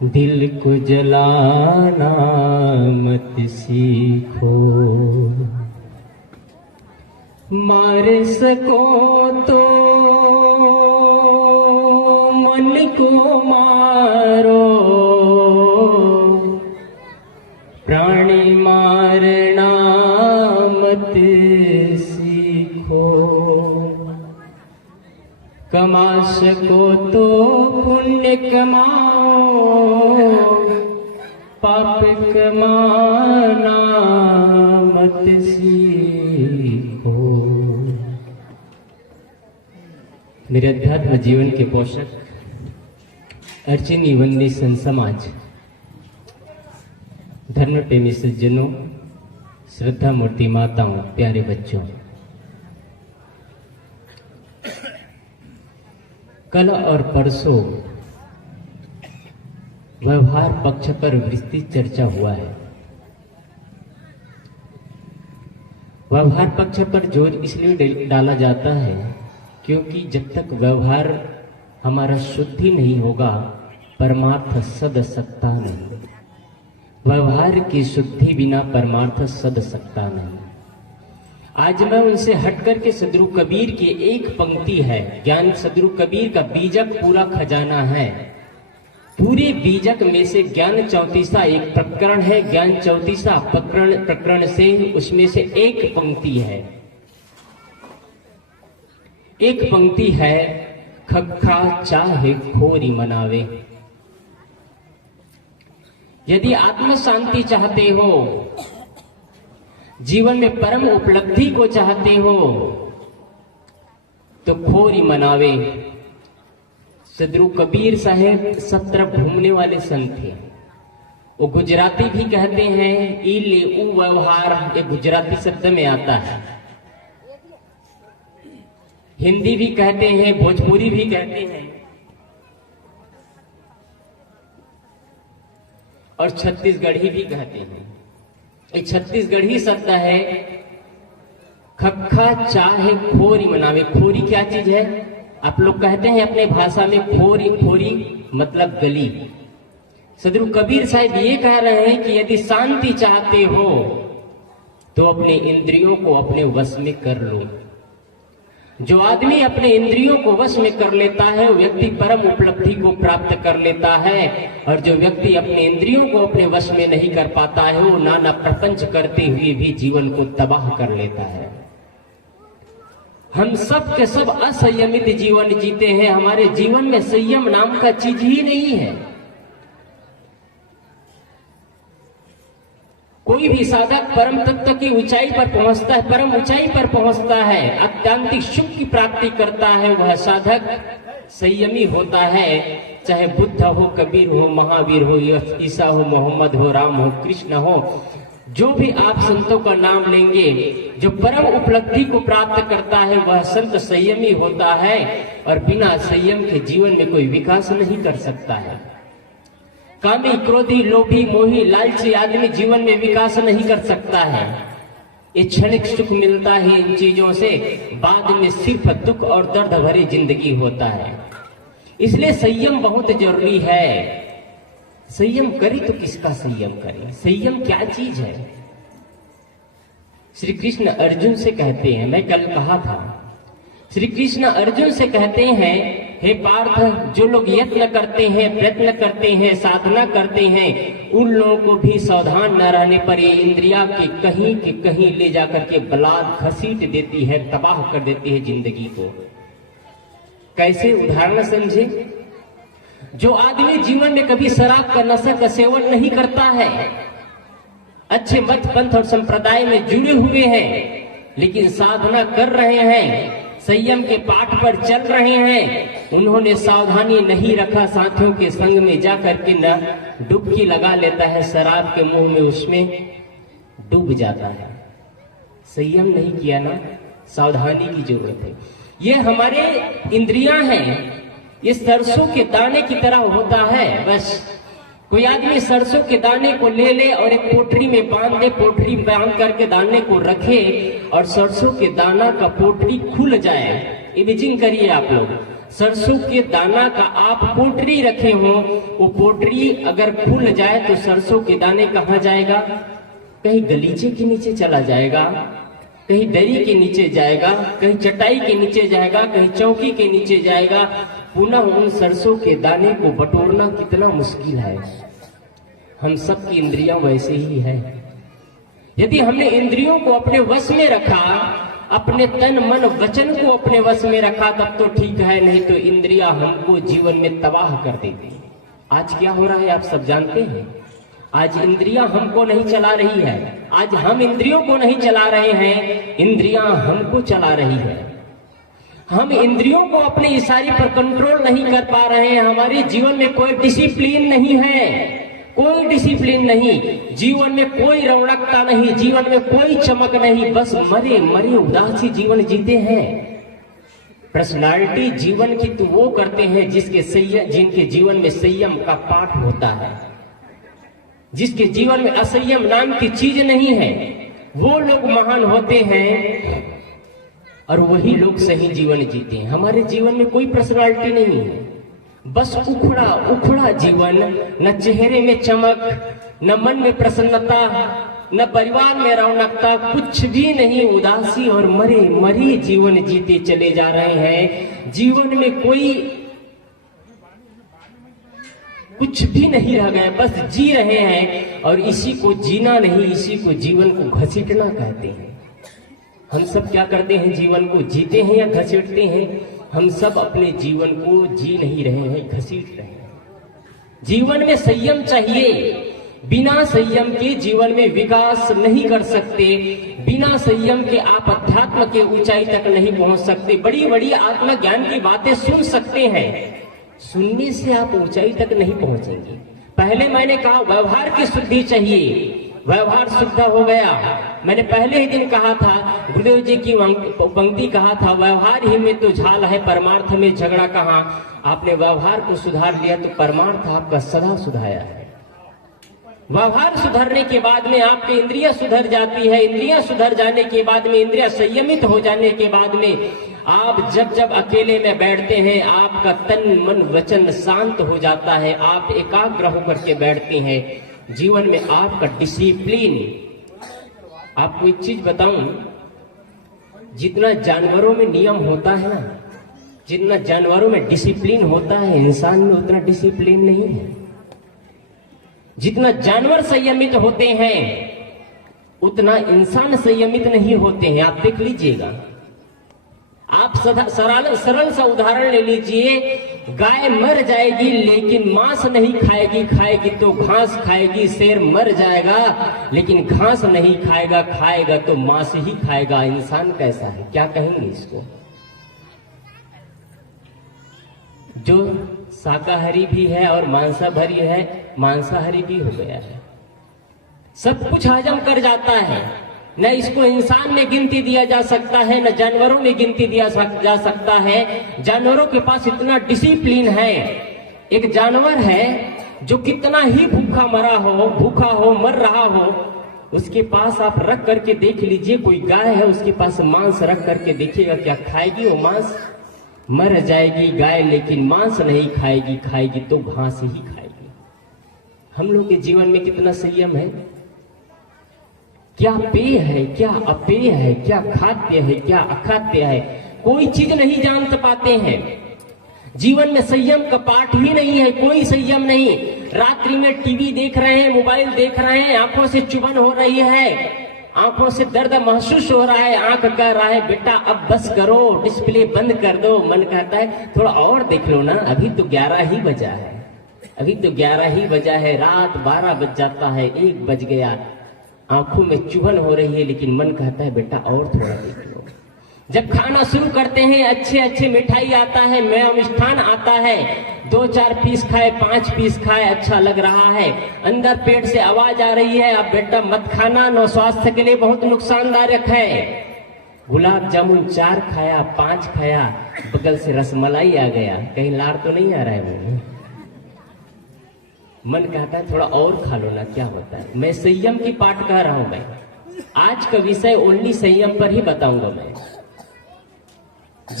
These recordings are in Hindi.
दिल को जलाना मत सीखो, मार सको तो मन को मारो, प्राणी मारना मत सीखो। कमा सको तो पुण्य कमाओ, पाप कमाना मत सीखो। मेरे अध्यात्म जीवन के पोषक अर्चनी वंदनी संत समाज, धर्म प्रेमी सज्जनों, श्रद्धा मूर्ति माताओं, प्यारे बच्चों, कल और परसों व्यवहार पक्ष पर विस्तृत चर्चा हुआ है। व्यवहार पक्ष पर जोर इसलिए डाला जाता है क्योंकि जब तक व्यवहार हमारा शुद्ध ही नहीं होगा, परमार्थ सद सकता नहीं। व्यवहार की शुद्धि बिना परमार्थ सद सकता नहीं। आज मैं उनसे हटकर के सदगुरु कबीर की एक पंक्ति है, ज्ञान सदगुरु कबीर का बीजक पूरा खजाना है। पूरे बीजक में से ज्ञान 34 एक प्रकरण है, ज्ञान 34 प्रकरण से उसमें से एक पंक्ति है। एक पंक्ति है, खखा चाहे खोरी मनावे। यदि आत्म शांति चाहते हो, जीवन में परम उपलब्धि को चाहते हो, तो खोरी मनावे। सदगुरु कबीर साहेब सब तरफ घूमने वाले संत थे। वो गुजराती भी कहते हैं, ई ले ऊ व्यवहार, ये गुजराती शब्द में आता है। हिंदी भी कहते हैं, भोजपुरी भी कहते हैं, और छत्तीसगढ़ी भी कहते हैं। एक छत्तीसगढ़ी शब्द है, खखा चाहे खोरी मनावे। खोरी क्या चीज है? आप लोग कहते हैं अपने भाषा में खोरी, खोरी मतलब गली। सदगुरु कबीर साहब ये कह रहे हैं कि यदि शांति चाहते हो तो अपने इंद्रियों को अपने वश में कर लो। जो आदमी अपने इंद्रियों को वश में कर लेता है, वो व्यक्ति परम उपलब्धि को प्राप्त कर लेता है। और जो व्यक्ति अपने इंद्रियों को अपने वश में नहीं कर पाता है, वो नाना प्रपंच करते हुए भी जीवन को तबाह कर लेता है। हम सब के सब असंयमित जीवन जीते हैं। हमारे जीवन में संयम नाम का चीज ही नहीं है। कोई भी साधक परम तत्व की ऊंचाई पर पहुंचता है, परम ऊंचाई पर पहुंचता है, अत्यांतिक सुख की प्राप्ति करता है, वह साधक संयमी होता है। चाहे बुद्ध हो, कबीर हो, महावीर हो, ईसा हो, मोहम्मद हो, राम हो, कृष्ण हो, जो भी आप संतों का नाम लेंगे, जो परम उपलब्धि को प्राप्त करता है वह संत संयमी होता है। और बिना संयम के जीवन में कोई विकास नहीं कर सकता है। कामी, क्रोधी, लोभी, मोही, लालची आदमी जीवन में विकास नहीं कर सकता है। ये क्षणिक सुख मिलता है इन चीजों से, बाद में सिर्फ दुख और दर्द भरी जिंदगी होता है। इसलिए संयम बहुत जरूरी है। संयम करे तो किसका संयम करे? संयम क्या चीज है? श्री कृष्ण अर्जुन से कहते हैं, मैं कल कहा था, श्री कृष्ण अर्जुन से कहते हैं, हे पार्थ, जो लोग यत्न करते हैं, प्रयत्न करते हैं, साधना करते हैं, उन लोगों को भी सावधान न रहने पर ये इंद्रिया के कहीं ले जाकर के बलात् घसीट देती है, तबाह कर देती है जिंदगी को। कैसे? उदाहरण समझे। जो आदमी जीवन में कभी शराब का नशा का सेवन नहीं करता है, अच्छे मत पंथ और संप्रदाय में जुड़े हुए हैं, लेकिन साधना कर रहे हैं, संयम के पाठ पर चल रहे हैं, उन्होंने सावधानी नहीं रखा, साथियों के संग में जाकर के न डुबकी लगा लेता है, शराब के मुंह में उसमें डूब जाता है। संयम नहीं किया ना, सावधानी की जरूरत है। ये हमारे इंद्रियां हैं, ये सरसों के दाने की तरह होता है। बस कोई आदमी सरसों के दाने को ले ले और एक पोटरी में बांध दे, पोटरी बांध करके दाने को रखे और सरसों के दाना का पोटरी खुल जाए। इमेजिन करिए आप लोग, सरसों के दाना का आप पोटरी रखे हो, वो पोटरी अगर खुल जाए तो सरसों के दाने कहाँ जाएगा? कहीं गलीचे के नीचे चला जाएगा, कहीं दरी के नीचे जाएगा, कहीं चटाई के नीचे जाएगा, कहीं चौकी के नीचे जाएगा। पुनः उन सरसों के दाने को बटोरना कितना मुश्किल है। हम सब की इंद्रियां वैसे ही है। यदि हमने इंद्रियों को अपने वश में रखा, अपने तन मन वचन को अपने वश में रखा, तब तो ठीक है, नहीं तो इंद्रियां हमको जीवन में तबाह कर देती। आज क्या हो रहा है आप सब जानते हैं। आज इंद्रियां हमको नहीं चला रही है, आज हम इंद्रियों को नहीं चला रहे हैं, इंद्रियां हमको चला रही है। हम इंद्रियों को अपने इशारे पर कंट्रोल नहीं कर पा रहे हैं। हमारे जीवन में कोई डिसिप्लिन नहीं है, कोई डिसिप्लिन नहीं, जीवन में कोई रौनकता नहीं, जीवन में कोई चमक नहीं, बस मरे मरे उदासी जीवन जीते हैं। पर्सनालिटी जीवन की तो वो करते हैं जिनके जीवन में संयम का पाठ होता है, जिसके जीवन में असंयम नाम की चीज नहीं है, वो लोग महान होते हैं और वही लोग सही जीवन जीते हैं। हमारे जीवन में कोई पर्सनालिटी नहीं है, बस उखड़ा उखड़ा जीवन, न चेहरे में चमक, न मन में प्रसन्नता, न परिवार में रौनकता, कुछ भी नहीं, उदासी और मरे मरे जीवन जीते चले जा रहे हैं। जीवन में कोई कुछ भी नहीं रह गया, बस जी रहे हैं और इसी को जीना नहीं, इसी को जीवन को घसीटना कहते हैं। हम सब क्या करते हैं, जीवन को जीते हैं या घसीटते हैं? हम सब अपने जीवन को जी नहीं रहे हैं, घसीट रहे हैं। जीवन में संयम चाहिए, बिना संयम के जीवन में विकास नहीं कर सकते, बिना संयम के आप अध्यात्म के ऊंचाई तक नहीं पहुंच सकते। बड़ी बड़ी आत्मज्ञान की बातें सुन सकते हैं, सुनने से आप ऊंचाई तक नहीं पहुंचेंगे। पहले मैंने कहा व्यवहार की शुद्धि चाहिए, व्यवहार शुद्ध हो गया। मैंने पहले ही दिन कहा था, गुरुदेव जी की पंक्ति कहा था, व्यवहार ही में तो झाल है, परमार्थ में झगड़ा कहाँ। आपने व्यवहार को सुधार लिया तो परमार्थ आपका सदा सुधाया है। व्यवहार सुधरने के बाद में आपकी इंद्रियां सुधर जाती है, इंद्रियां सुधर जाने के बाद में, इंद्रियां संयमित हो जाने के बाद में, आप जब जब अकेले में बैठते हैं, आपका तन मन वचन शांत हो जाता है, आप एकाग्र होकर के बैठते हैं। जीवन में आपका डिसिप्लिन, आपको एक चीज बताऊं, जितना जानवरों में नियम होता है ना, जितना जानवरों में डिसिप्लिन होता है, इंसान में उतना डिसिप्लिन नहीं है। जितना जानवर संयमित होते हैं उतना इंसान संयमित नहीं होते हैं। आप देख लीजिएगा, आप सरल सा उदाहरण ले लीजिए, गाय मर जाएगी लेकिन मांस नहीं खाएगी, खाएगी तो घास खाएगी। शेर मर जाएगा लेकिन घास नहीं खाएगा, खाएगा तो मांस ही खाएगा। इंसान कैसा है, क्या कहेंगे इसको? जो शाकाहारी भी है और मांसाहारी भी हो गया है, सब कुछ हजम कर जाता है। न इसको इंसान में गिनती दिया जा सकता है, न जानवरों में गिनती दिया जा सकता है। जानवरों के पास इतना डिसिप्लिन है। एक जानवर है जो कितना ही भूखा हो, मर रहा हो, उसके पास आप रख करके देख लीजिए। कोई गाय है, उसके पास मांस रख करके देखिएगा, क्या खाएगी वो मांस? मर जाएगी गाय लेकिन मांस नहीं खाएगी, खाएगी तो घास ही खाएगी। हम लोग के जीवन में कितना संयम है, क्या पेय है, क्या अपेय है, क्या खाद्य है, क्या अखाद्य है, कोई चीज नहीं जान पाते हैं। जीवन में संयम का पाठ ही नहीं है, कोई संयम नहीं। रात्रि में टीवी देख रहे हैं, मोबाइल देख रहे हैं, आंखों से चुभन हो रही है, आंखों से दर्द महसूस हो रहा है, आंख कह रहा है बेटा अब बस करो, डिस्प्ले बंद कर दो। मन कहता है थोड़ा और देख लो ना, अभी तो 11 ही बजा है, अभी तो 11 ही बजा है। रात 12 बज जाता है, 1 बज गया, आंखों में चुभन हो रही है, लेकिन मन कहता है बेटा और थोड़ा देख लो। जब खाना शुरू करते हैं, अच्छे अच्छे मिठाई आता है, मिष्ठान आता है, 2-4 पीस खाए, 5 पीस खाए, अच्छा लग रहा है, अंदर पेट से आवाज आ रही है अब बेटा मत खाना, नो स्वास्थ्य के लिए बहुत नुकसानदायक है। गुलाब जामुन 4 खाया, 5 खाया, बगल से रसमलाई आ गया, कहीं लाड़ तो नहीं आ रहा है? मन कहता है थोड़ा और खा लो ना, क्या होता है? मैं संयम की पाठ कह रहा हूं। मैं आज का विषय ओनली संयम पर ही बताऊंगा। मैं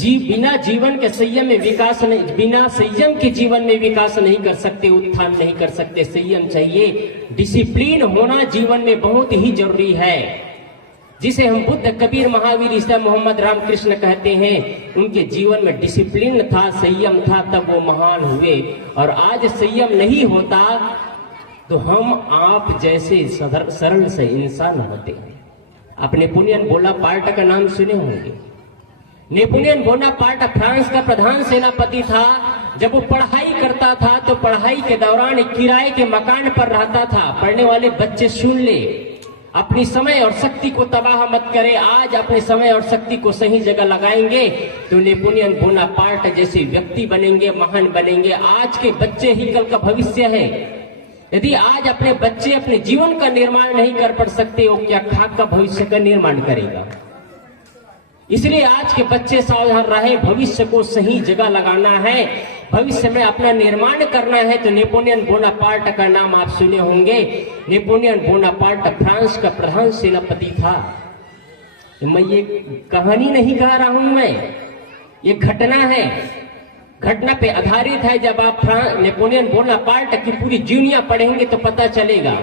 बिना जीवन के संयम में विकास नहीं, बिना संयम के जीवन में विकास नहीं कर सकते, उत्थान नहीं कर सकते। संयम चाहिए, डिसिप्लिन होना जीवन में बहुत ही जरूरी है, जिसे हम बुद्ध, कबीर, महावीर, ईसा, मोहम्मद, रामकृष्ण कहते हैं। उनके जीवन में डिसिप्लिन था, संयम था, तब वो महान हुए। और आज संयम नहीं होता तो हम आप जैसे सरल से इंसान होते हैं। आप नेपोलियन बोनापार्ट का नाम सुने होंगे। नेपोलियन बोनापार्ट फ्रांस का प्रधान सेनापति था। जब वो पढ़ाई करता था तो पढ़ाई के दौरान एक किराए के मकान पर रहता था। पढ़ने वाले बच्चे सुन ले, अपनी समय और शक्ति को तबाह मत करे। आज अपने समय और शक्ति को सही जगह लगाएंगे तो नेपोलियन बोनापार्ट जैसे व्यक्ति बनेंगे, महान बनेंगे। आज के बच्चे ही कल का भविष्य है। यदि आज अपने बच्चे अपने जीवन का निर्माण नहीं कर पा सकते, वो क्या खाक का भविष्य का निर्माण करेगा। इसलिए आज के बच्चे सावधान रहे, भविष्य को सही जगह लगाना है, भविष्य में अपना निर्माण करना है। तो नेपोलियन बोनापार्ट का नाम आप सुने होंगे। नेपोलियन बोनापार्ट फ्रांस का प्रधान सेनापति था। मैं ये कहानी नहीं कह रहा हूं, मैं ये घटना है, घटना पे आधारित है। जब आप नेपोलियन बोनापार्ट की पूरी जीवनी पढ़ेंगे तो पता चलेगा।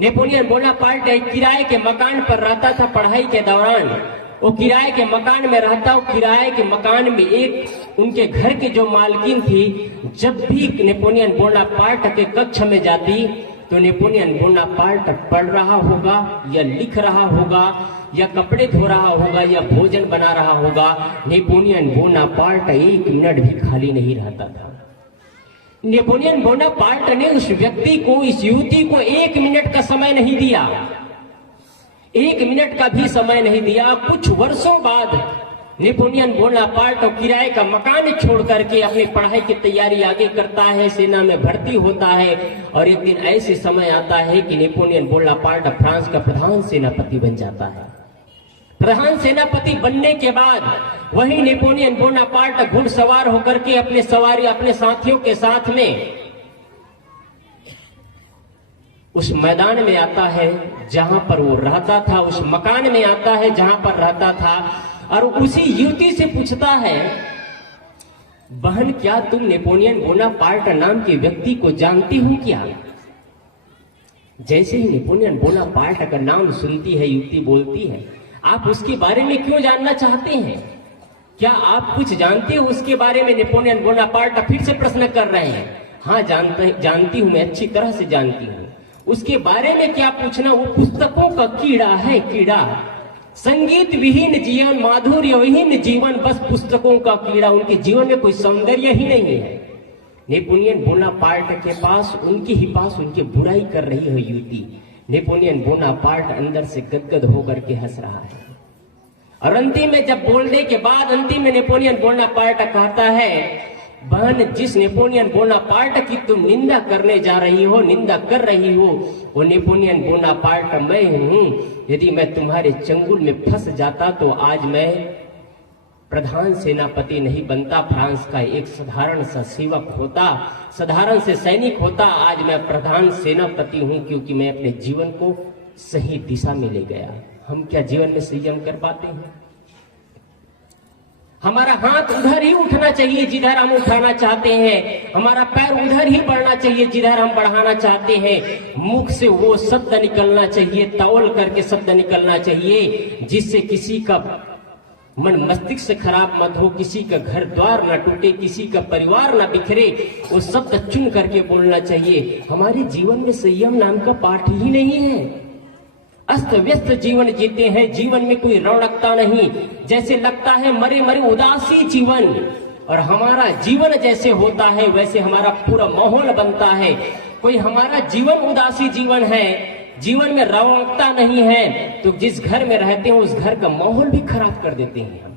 नेपोलियन बोनापार्ट एक किराए के मकान पर रहता था। पढ़ाई के दौरान वो किराए के मकान में रहता। वो किराए के मकान में एक उनके घर की जो मालकिन थी, जब भी नेपोलियन बोनापार्ट के कक्ष में जाती तो नेपोलियन बोनापार्ट पढ़ रहा होगा या लिख रहा होगा या कपड़े धो रहा होगा या भोजन बना रहा होगा। नेपोलियन बोनापार्ट एक मिनट भी खाली नहीं रहता था। नेपोलियन बोनापार्ट ने उस व्यक्ति को, इस युवती को एक मिनट का समय नहीं दिया, एक मिनट का भी समय नहीं दिया। कुछ वर्षों बाद नेपोलियन बोनापार्ट और किराए का मकान छोड़ करके अपनी पढ़ाई की तैयारी आगे करता है, सेना में भर्ती होता है। और एक दिन ऐसे समय आता है कि नेपोलियन बोनापार्ट फ्रांस का प्रधान सेनापति बन जाता है। प्रधान सेनापति बनने के बाद वही नेपोलियन बोनापार्ट घुड़सवार होकर के अपने साथियों के साथ में उस मैदान में आता है जहां पर वो रहता था, उस मकान में आता है जहां पर रहता था। और उसी युवती से पूछता है, बहन क्या तुम नेपोलियन बोनापार्ट नाम के व्यक्ति को जानती हो क्या? जैसे ही नेपोलियन बोनापार्ट का नाम सुनती है, युवती बोलती है, आप उसके बारे में क्यों जानना चाहते हैं? क्या आप कुछ जानते हो उसके बारे में? नेपोलियन बोनापार्ट फिर से प्रश्न कर रहे हैं। हाँ जानती हूं, मैं अच्छी तरह से जानती हूं। उसके बारे में क्या पूछना, वो पुस्तकों का कीड़ा है, कीड़ा। संगीत विहीन जीवन, माधुर्य विहीन जीवन, बस पुस्तकों का कीड़ा। उनके जीवन में कोई सौंदर्य ही नहीं है। नेपोलियन बोनापार्ट के पास, उनकी बुराई कर रही है युवती। नेपोलियन बोनापार्ट अंदर से गदगद होकर के हंस रहा है। और अंतिम में जब बोलने के बाद अंतिम में नेपोलियन बोनापार्ट कहता है, बहन जिस नेपोलियन बोनापार्ट की तुम निंदा करने जा रही हो, निंदा कर रही हो, वो नेपोलियन बोनापार्ट मैं हूं। यदि मैं तुम्हारे चंगुल में फंस जाता तो आज मैं प्रधान सेनापति नहीं बनता, फ्रांस का एक साधारण सा सेवक होता, साधारण से सैनिक होता। आज मैं प्रधान सेनापति हूं क्योंकि मैं अपने जीवन को सही दिशा में ले गया। हम क्या जीवन में संयम कर पाते हैं? हमारा हाथ उधर ही उठना चाहिए जिधर हम उठाना चाहते हैं, हमारा पैर उधर ही बढ़ना चाहिए जिधर हम बढ़ाना चाहते हैं। मुख से वो शब्द निकलना चाहिए, तौल करके शब्द निकलना चाहिए जिससे किसी का मन मस्तिष्क खराब मत हो, किसी का घर द्वार न टूटे, किसी का परिवार न बिखरे। वो शब्द चुन करके बोलना चाहिए। हमारे जीवन में संयम नाम का पाठ ही नहीं है। अस्त व्यस्त जीवन जीते हैं, जीवन में कोई रौनकता नहीं, जैसे लगता है मरे मरे उदासी जीवन। और हमारा जीवन जैसे होता है वैसे हमारा पूरा माहौल बनता है। कोई हमारा जीवन उदासी जीवन है, जीवन में रौनकता नहीं है, तो जिस घर में रहते हैं उस घर का माहौल भी खराब कर देते हैं हम।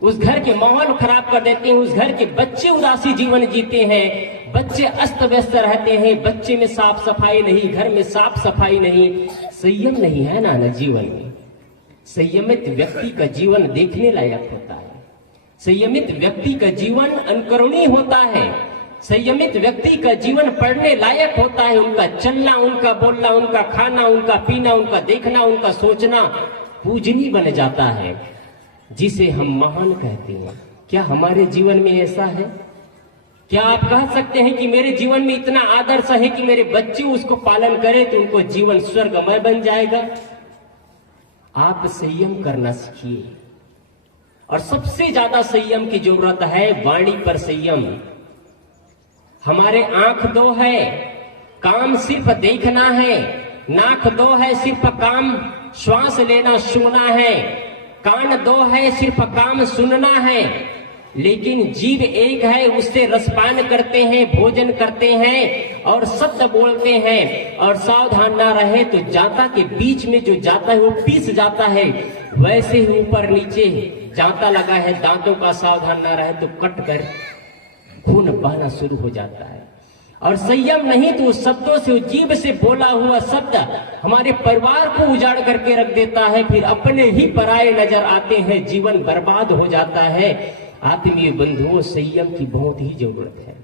उस घर के माहौल खराब कर देते हैं। उस घर के बच्चे उदासी जीवन जीते हैं, बच्चे अस्त व्यस्त रहते हैं, बच्चे में साफ सफाई नहीं, घर में साफ सफाई नहीं, संयम नहीं है ना जीवन में। संयमित व्यक्ति का जीवन देखने लायक होता है। संयमित व्यक्ति का जीवन अनुकरणीय होता है। संयमित व्यक्ति का जीवन पढ़ने लायक होता है। उनका चलना, उनका बोलना, उनका खाना, उनका पीना, उनका देखना, उनका सोचना पूजनीय बन जाता है। जिसे हम महान कहते हैं। क्या हमारे जीवन में ऐसा है? क्या आप कह सकते हैं कि मेरे जीवन में इतना आदर्श है कि मेरे बच्चे उसको पालन करें तो उनको जीवन स्वर्गमय बन जाएगा? आप संयम करना सीखिए, और सबसे ज्यादा संयम की जरूरत है वाणी पर संयम। हमारे आंख दो है, काम सिर्फ देखना है, नाक दो है, सिर्फ काम श्वास लेना सुनना है, कान दो है, सिर्फ काम सुनना है, लेकिन जीव एक है, उससे रसपान करते हैं, भोजन करते हैं और शब्द बोलते हैं। और सावधान ना रहे तो जाता के बीच में जो जाता है वो पीस जाता है, वैसे ही ऊपर नीचे जाता लगा है, दांतों का सावधान ना रहे तो कट कर खून बहना शुरू हो जाता है। और संयम नहीं तो शब्दों से, जीभ से बोला हुआ शब्द हमारे परिवार को उजाड़ करके रख देता है, फिर अपने ही पराये नजर आते हैं, जीवन बर्बाद हो जाता है। आत्मीय बंधुओं, संयम की बहुत ही जरूरत है।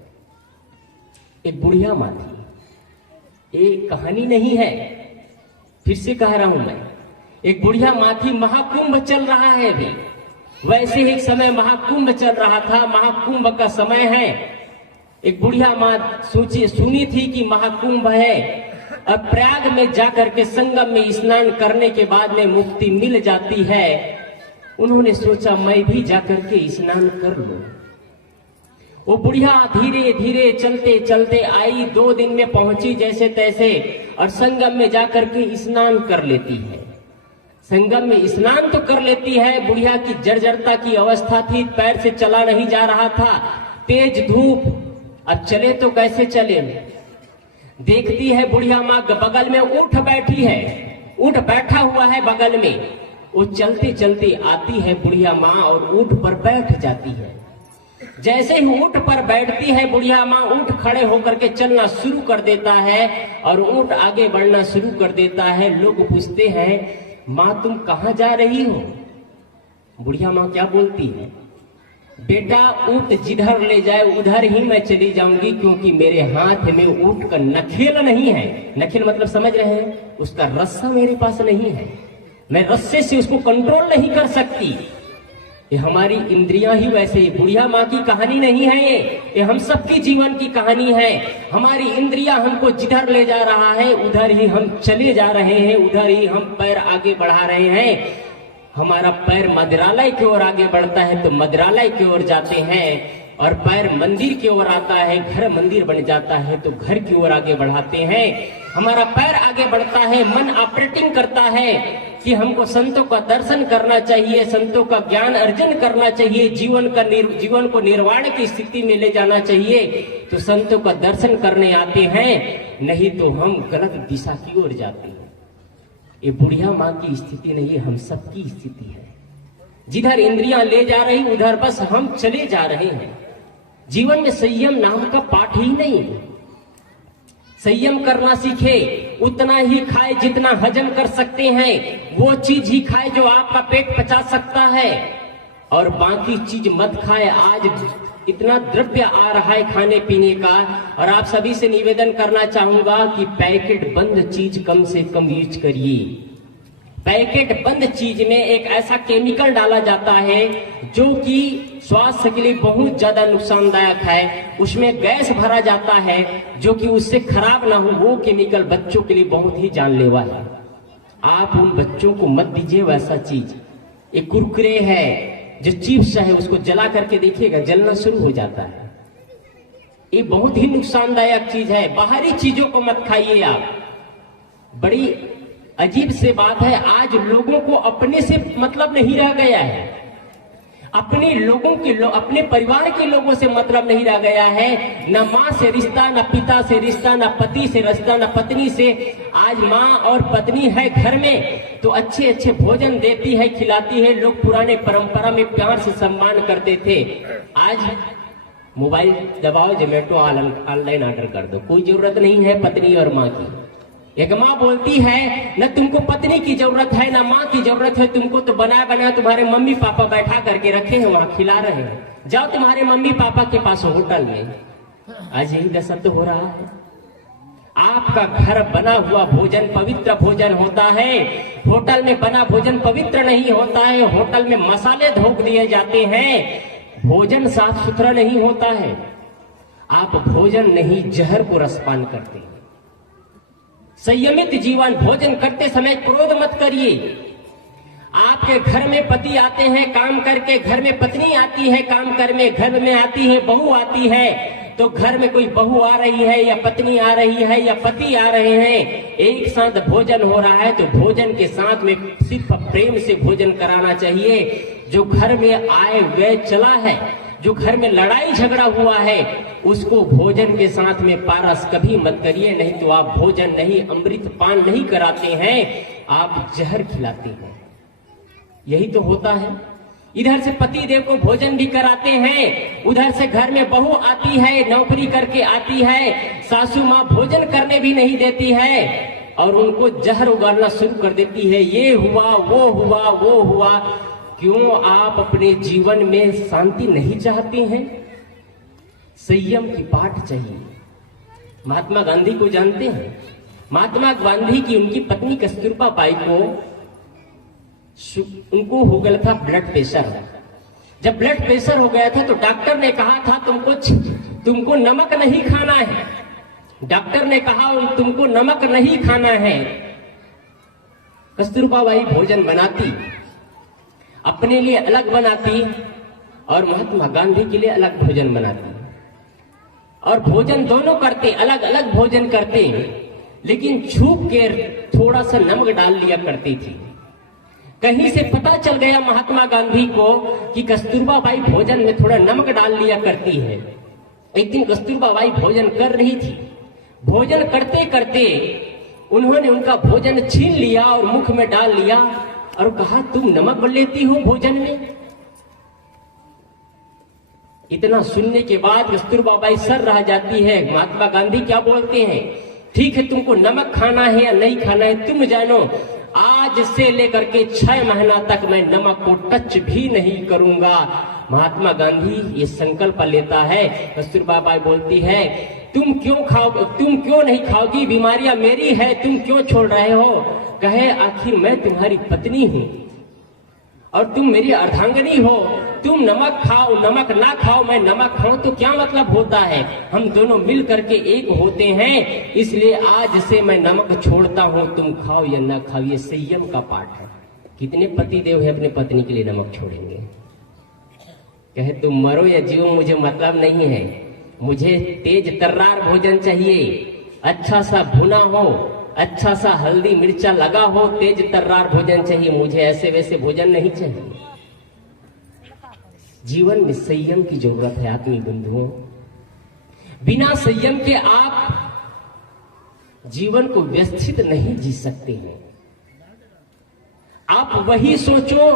एक बुढ़िया माँ थी, एक कहानी नहीं है, फिर से कह रहा हूं मैं। एक बुढ़िया माँ थी, महाकुंभ चल रहा है अभी, वैसे ही एक समय महाकुंभ चल रहा था, महाकुंभ का समय है। एक बुढ़िया माँ सुनी थी कि महाकुंभ है, अब प्रयाग में जाकर के संगम में स्नान करने के बाद में मुक्ति मिल जाती है। उन्होंने सोचा मैं भी जाकर के स्नान कर लूं। वो बुढ़िया धीरे धीरे चलते चलते आई, 2 दिन में पहुंची जैसे तैसे, और संगम में जाकर के स्नान कर लेती है। संगम में स्नान तो कर लेती है, बुढ़िया की जर्जरता की अवस्था थी, पैर से चला नहीं जा रहा था, तेज धूप, अब चले तो कैसे चले। देखती है बुढ़िया माँ बगल में ऊंट बैठी है, ऊंट बैठा हुआ है बगल में। वो चलते चलते आती है बुढ़िया माँ और ऊंट पर बैठ जाती है। जैसे ही ऊंट पर बैठती है बुढ़िया माँ, ऊंट खड़े होकर के चलना शुरू कर देता है और ऊंट आगे बढ़ना शुरू कर देता है। लोग पूछते हैं माँ तुम कहाँ जा रही हो? बुढ़िया माँ क्या बोलती है, बेटा ऊंट जिधर ले जाए उधर ही मैं चली जाऊंगी, क्योंकि मेरे हाथ में ऊंट का नखेल नहीं है। नखेल मतलब समझ रहे हैं, उसका रस्सा मेरे पास नहीं है, मैं रस्से से उसको कंट्रोल नहीं कर सकती। ये हमारी इंद्रियां ही वैसे ही, बुढ़िया माँ की कहानी नहीं है ये हम सबकी जीवन की कहानी है। हमारी इंद्रियां हमको जिधर ले जा रहा है उधर ही हम चले जा रहे हैं, उधर ही हम पैर आगे बढ़ा रहे हैं। हमारा पैर मदिरालय की ओर आगे बढ़ता है तो मदिरालय की ओर जाते हैं, और पैर मंदिर की ओर आता है, घर मंदिर बन जाता है तो घर की ओर आगे बढ़ाते हैं। हमारा पैर आगे बढ़ता है, मन ऑपरेटिंग करता है कि हमको संतों का दर्शन करना चाहिए, संतों का ज्ञान अर्जन करना चाहिए, जीवन को निर्वाण की स्थिति में ले जाना चाहिए, तो संतों का दर्शन करने आते हैं, नहीं तो हम गलत दिशा की ओर जाते हैं। ये बुढ़िया माँ की स्थिति नहीं है, हम सबकी स्थिति है। जिधर इंद्रियां ले जा रही उधर बस हम चले जा रहे हैं। जीवन में संयम नाम का पाठ ही नहीं। संयम करना सीखे, उतना ही खाए जितना हजम कर सकते हैं, वो चीज ही खाए जो आपका पेट पचा सकता है, और बाकी चीज मत खाए। आज इतना द्रव्य आ रहा है खाने पीने का, और आप सभी से निवेदन करना चाहूंगा कि पैकेट बंद चीज कम से कम यूज करिए। पैकेट बंद चीज में एक ऐसा केमिकल डाला जाता है जो कि स्वास्थ्य के लिए बहुत ज्यादा नुकसानदायक है। उसमें गैस भरा जाता है जो कि उससे खराब ना हो, वो केमिकल बच्चों के लिए बहुत ही जानलेवा है। आप उन बच्चों को मत दीजिए वैसा चीज। एक कुरकुरे है जो चिप्स है, उसको जला करके देखिएगा जलना शुरू हो जाता है। ये बहुत ही नुकसानदायक चीज है। बाहरी चीजों को मत खाइए आप। बड़ी अजीब से बात है, आज लोगों को अपने से मतलब नहीं रह गया है, अपने लोगों के अपने परिवार के लोगों से मतलब नहीं रह गया है। न माँ से रिश्ता, न पिता से रिश्ता, न पति से रिश्ता, न पत्नी से। आज माँ और पत्नी है घर में तो अच्छे अच्छे भोजन देती है, खिलाती है। लोग पुराने परंपरा में प्यार से सम्मान करते थे। आज मोबाइल दबाओ, जोमेटो ऑनलाइन ऑर्डर कर दो, कोई जरूरत नहीं है पत्नी और माँ की। एक माँ बोलती है न तुमको पत्नी की जरूरत है न माँ की जरूरत है, तुमको तो बनाया बनाया तुम्हारे मम्मी पापा बैठा करके रखे हैं, वहां खिला रहे हैं, जाओ तुम्हारे मम्मी पापा के पास होटल में। आज यही दशा तो हो रहा है। आपका घर बना हुआ भोजन पवित्र भोजन होता है। होटल में बना भोजन पवित्र नहीं होता है। होटल में मसाले धोक दिए जाते हैं, भोजन साफ सुथरा नहीं होता है। आप भोजन नहीं जहर को रसपान करते हैं। संयमित जीवन, भोजन करते समय क्रोध मत करिए। आपके घर में पति आते हैं काम करके, घर में पत्नी आती है काम करने, घर में आती है बहू आती है, तो घर में कोई बहू आ रही है या पत्नी आ रही है या पति आ रहे हैं, एक साथ भोजन हो रहा है तो भोजन के साथ में सिर्फ प्रेम से भोजन कराना चाहिए। जो घर में आए वे चला है, जो घर में लड़ाई झगड़ा हुआ है, उसको भोजन के साथ में पारस कभी मत करिए, नहीं तो आप भोजन नहीं अमृत पान नहीं कराते हैं, आप जहर खिलाते हैं। यही तो होता है। इधर से पति देव को भोजन भी कराते हैं, उधर से घर में बहू आती है, नौकरी करके आती है, सासू माँ भोजन करने भी नहीं देती है और उनको जहर उगालना शुरू कर देती है। ये हुआ, वो हुआ, वो हुआ। क्यों आप अपने जीवन में शांति नहीं चाहते हैं? संयम की पाठ चाहिए। महात्मा गांधी को जानते हैं? महात्मा गांधी की उनकी पत्नी कस्तूरबा बाई को उनको हो गया था ब्लड प्रेशर। जब ब्लड प्रेशर हो गया था तो डॉक्टर ने कहा था तुमको नमक नहीं खाना है। डॉक्टर ने कहा तुमको नमक नहीं खाना है। कस्तूरबा बाई भोजन बनाती, अपने लिए अलग बनाती और महात्मा गांधी के लिए अलग भोजन बनाती, और भोजन दोनों करते, अलग अलग भोजन करते, लेकिन छुप के थोड़ा सा नमक डाल लिया करती थी। कहीं से पता चल गया महात्मा गांधी को कि कस्तूरबा बाई भोजन में थोड़ा नमक डाल लिया करती है। एक दिन कस्तूरबा बाई भोजन कर रही थी, भोजन करते करते उन्होंने उनका भोजन छीन लिया और मुख में डाल लिया और कहा तुम नमक लेती हो भोजन में। इतना सुनने के बाद कस्तूरबा बाई सर रह जाती है। महात्मा गांधी क्या बोलते हैं, ठीक है तुमको नमक खाना है या नहीं खाना है तुम जानो, आज से लेकर के 6 महीना तक मैं नमक को टच भी नहीं करूंगा। महात्मा गांधी ये संकल्प लेता है। कस्तूरबा बाई बोलती है तुम क्यों नहीं खाओगी, बीमारियां मेरी है, तुम क्यों छोड़ रहे हो? कहे आखिर मैं तुम्हारी पत्नी हूं और तुम मेरी अर्धांगिनी हो, तुम नमक खाओ नमक ना खाओ, मैं नमक खाऊं तो क्या मतलब होता है? हम दोनों मिल करके एक होते हैं, इसलिए आज से मैं नमक छोड़ता हूं, तुम खाओ या ना खाओ। ये संयम का पाठ है। कितने पति देव है अपने पत्नी के लिए नमक छोड़ेंगे? कहे तुम मरो या जियो मुझे मतलब नहीं है, मुझे तेज तर्रार भोजन चाहिए, अच्छा सा भुना हो, अच्छा सा हल्दी मिर्चा लगा हो, तेज तर्रार भोजन चाहिए, मुझे ऐसे वैसे भोजन नहीं चाहिए। जीवन में संयम की जरूरत है आत्मीय बंधुओं। बिना संयम के आप जीवन को व्यवस्थित नहीं जी सकते हैं। आप वही सोचो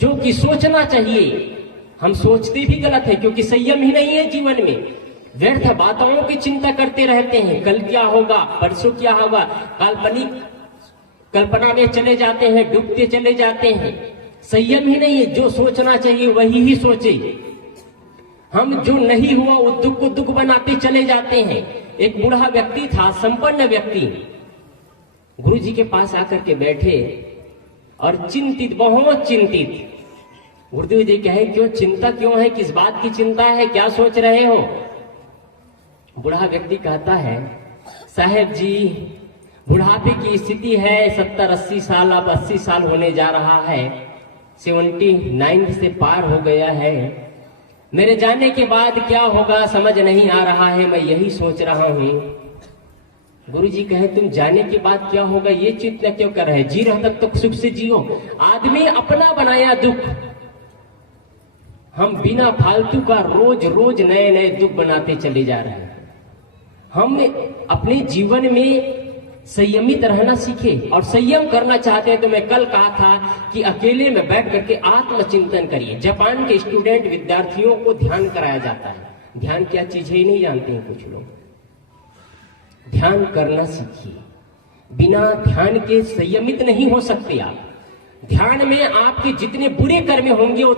जो कि सोचना चाहिए। हम सोचते भी गलत है क्योंकि संयम ही नहीं है जीवन में। व्यर्थ बातों की चिंता करते रहते हैं, कल क्या होगा, परसों क्या होगा, काल्पनिक कल्पना में चले जाते हैं, डूबते चले जाते हैं। संयम ही नहीं है, जो सोचना चाहिए वही ही सोचे। हम जो नहीं हुआ वो दुख को दुख बनाते चले जाते हैं। एक बूढ़ा व्यक्ति था, संपन्न व्यक्ति, गुरु जी के पास आकर के बैठे और चिंतित, बहुत चिंतित। गुरुदेव जी कहे क्यों चिंता क्यों है, किस बात की चिंता है, क्या सोच रहे हो? बूढ़ा व्यक्ति कहता है साहब जी बुढ़ापे की स्थिति है, 70-80 साल, अब 80 साल होने जा रहा है, 79 से पार हो गया है, मेरे जाने के बाद क्या होगा समझ नहीं आ रहा है, मैं यही सोच रहा हूं। गुरु जी कहे तुम जाने के बाद क्या होगा ये चिंता क्यों कर रहे, जी रहा तब तक सुख से जियो। आदमी अपना बनाया दुख, हम बिना फालतू का रोज रोज नए नए दुख बनाते चले जा रहे हैं। हम अपने जीवन में संयमित रहना सीखे और संयम करना चाहते हैं तो मैं कल कहा था कि अकेले में बैठ करके आत्मचिंतन करिए। जापान के स्टूडेंट विद्यार्थियों को ध्यान कराया जाता है। ध्यान क्या चीज है नहीं जानते हैं कुछ लोग। ध्यान करना सीखिए। बिना ध्यान के संयमित नहीं हो सकते आप। ध्यान में आपके जितने बुरे कर्म होंगे वो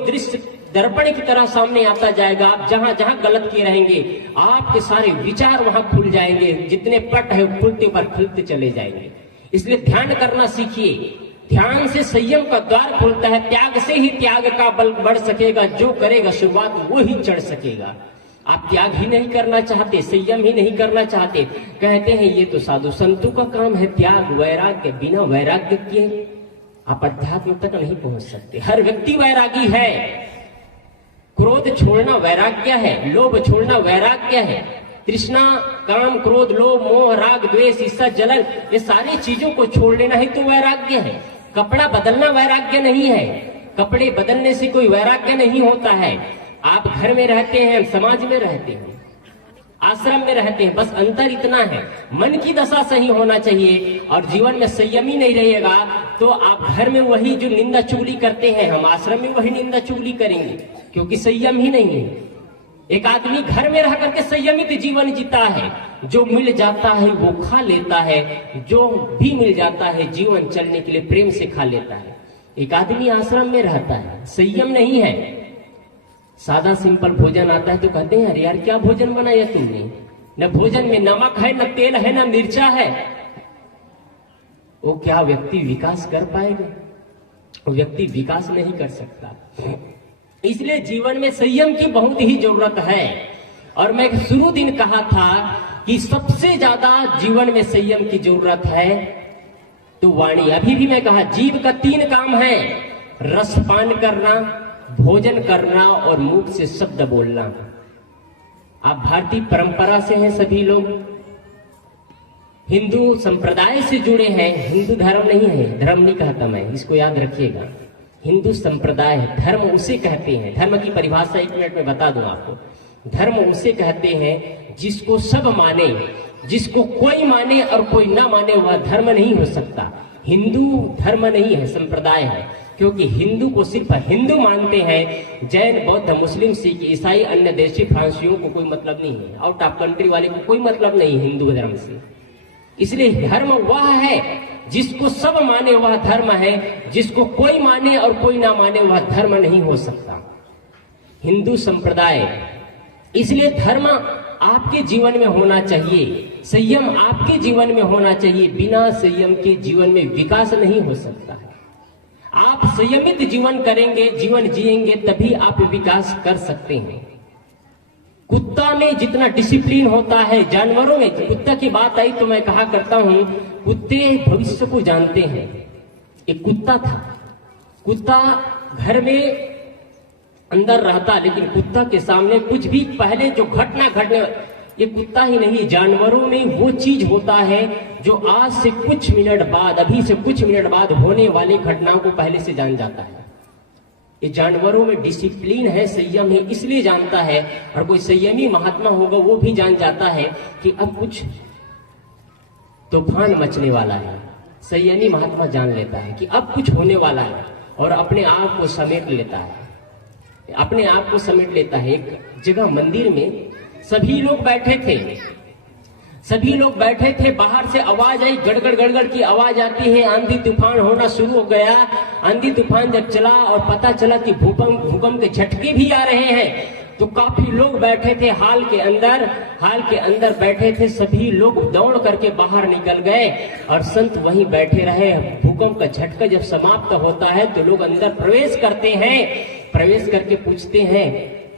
दर्पण की तरह सामने आता जाएगा। आप जहां जहां गलत किए रहेंगे आपके सारे विचार वहां खुल जाएंगे, जितने पट है खुलते पर खुलते चले जाएंगे। इसलिए ध्यान करना सीखिए। ध्यान से संयम का द्वार खुलता है। त्याग से ही त्याग का बल बढ़ सकेगा। जो करेगा शुरुआत वो ही चढ़ सकेगा। आप त्याग ही नहीं करना चाहते, संयम ही नहीं करना चाहते, कहते हैं ये तो साधु संतों का काम है त्याग वैराग्य। बिना वैराग्य के आप अध्यात्म तक नहीं पहुंच सकते। हर व्यक्ति वैरागी है। क्रोध छोड़ना वैराग्य है, लोभ छोड़ना वैराग्य है। तृष्णा, काम, क्रोध, लोभ, मोह, राग, द्वेष, ईर्ष्या, जलन, ये सारी चीजों को छोड़ लेना ही तो वैराग्य है। कपड़ा बदलना वैराग्य नहीं है। कपड़े बदलने से कोई वैराग्य नहीं होता है। आप घर में रहते हैं, समाज में रहते हैं, आश्रम में रहते हैं, बस अंतर इतना है मन की दशा सही होना चाहिए। और जीवन में संयमी नहीं रहेगा तो आप घर में वही जो निंदा चुगली करते हैं, हम आश्रम में वही निंदा चुगली करेंगे, क्योंकि संयम ही नहीं है। एक आदमी घर में रह करके संयमित जीवन जीता है। जो मिल जाता है वो खा लेता है, जो भी मिल जाता है जीवन चलने के लिए प्रेम से खा लेता है। एक आदमी आश्रम में रहता है, संयम नहीं है। सादा सिंपल भोजन आता है तो कहते हैं अरे यार क्या भोजन बनाया तुमने, न भोजन में नमक है, न तेल है, न मिर्चा है। वो क्या व्यक्ति विकास कर पाएगा? वो व्यक्ति विकास नहीं कर सकता। इसलिए जीवन में संयम की बहुत ही जरूरत है। और मैं शुरू दिन कहा था कि सबसे ज्यादा जीवन में संयम की जरूरत है तो वाणी। अभी भी मैं कहा जीव का 3 काम है, रसपान करना, भोजन करना और मुख से शब्द बोलना। आप भारतीय परंपरा से हैं, सभी लोग हिंदू संप्रदाय से जुड़े हैं। हिंदू धर्म नहीं है, धर्म नहीं कहता मैं, इसको याद रखिएगा। हिंदू संप्रदाय है, धर्म उसे कहते हैं। धर्म की परिभाषा 1 मिनट में बता दूं आपको। धर्म उसे कहते हैं जिसको सब माने, जिसको कोई माने और कोई ना माने वह धर्म नहीं हो सकता। हिंदू धर्म नहीं है, संप्रदाय है। क्योंकि हिंदू को सिर्फ हिंदू मानते हैं। जैन, बौद्ध, मुस्लिम, सिख, ईसाई, अन्य देशी फ्रांसियों को कोई मतलब नहीं है। आउट ऑफ कंट्री वाले को कोई मतलब नहीं हिंदू धर्म से। इसलिए धर्म वह है जिसको सब माने वह धर्म है, जिसको कोई माने और कोई ना माने वह धर्म नहीं हो सकता। हिंदू संप्रदाय। इसलिए धर्म आपके जीवन में होना चाहिए, संयम आपके जीवन में होना चाहिए। बिना संयम के जीवन में विकास नहीं हो सकता है। आप संयमित जीवन करेंगे, जीवन जिएंगे, तभी आप विकास कर सकते हैं। कुत्ता में जितना डिसिप्लिन होता है, जानवरों में, कुत्ता की बात आई तो मैं कहा करता हूं कुत्ते भविष्य को जानते हैं। एक कुत्ता था, कुत्ता घर में अंदर रहता, लेकिन कुत्ता के सामने कुछ भी पहले जो घटना घटने, ये कुत्ता ही नहीं जानवरों में वो चीज होता है जो आज से कुछ मिनट बाद, अभी से कुछ मिनट बाद होने वाली घटनाओं को पहले से जान जाता है। ये जानवरों में डिसिप्लिन है, संयम है, इसलिए जानता है। और कोई संयमी महात्मा होगा वो भी जान जाता है कि अब कुछ तूफान मचने वाला है। संयमी महात्मा जान लेता है कि अब कुछ होने वाला है और अपने आप को समेट लेता है, अपने आप को समेट लेता है। एक जगह मंदिर में सभी लोग बैठे थे, सभी लोग बैठे थे, बाहर से आवाज आई, गड़गड़ गड़गड़ की आवाज आती है, आंधी तूफान होना शुरू हो गया। आंधी तूफान जब चला और पता चला कि भूकंप के झटके भी आ रहे हैं, तो काफी लोग बैठे थे हाल के अंदर बैठे थे। सभी लोग दौड़ करके बाहर निकल गए और संत वहीं बैठे रहे। भूकंप का झटका जब समाप्त होता है तो लोग अंदर प्रवेश करते हैं। प्रवेश करके पूछते हैं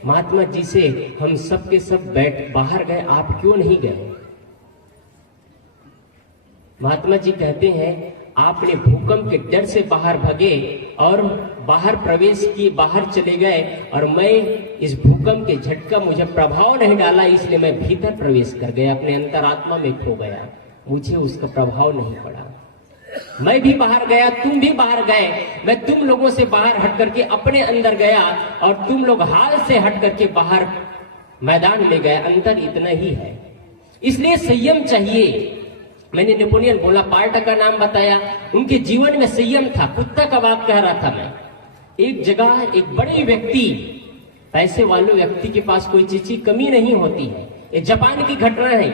महात्मा जी से, हम सब के सब बाहर गए, आप क्यों नहीं गए? महात्मा जी कहते हैं आपने भूकंप के डर से बाहर भगे और बाहर प्रवेश किए, बाहर चले गए, और मैं इस भूकंप के झटका मुझे प्रभाव नहीं डाला, इसलिए मैं भीतर प्रवेश कर गया, अपने अंतरात्मा में खो गया, मुझे उसका प्रभाव नहीं पड़ा। मैं भी बाहर गया, तुम भी बाहर गए, मैं तुम लोगों से बाहर हट करके अपने अंदर गया और तुम लोग हाल से हट करके बाहर मैदान में गए, अंतर इतना ही है। इसलिए संयम चाहिए। मैंने नेपोलियन बोनापार्ट का नाम बताया, उनके जीवन में संयम था। कुत्ता का बात कह रहा था मैं। एक जगह एक बड़े व्यक्ति, पैसे वाले व्यक्ति के पास कोई चीज की कमी नहीं होती है। ये जापान की घटना है।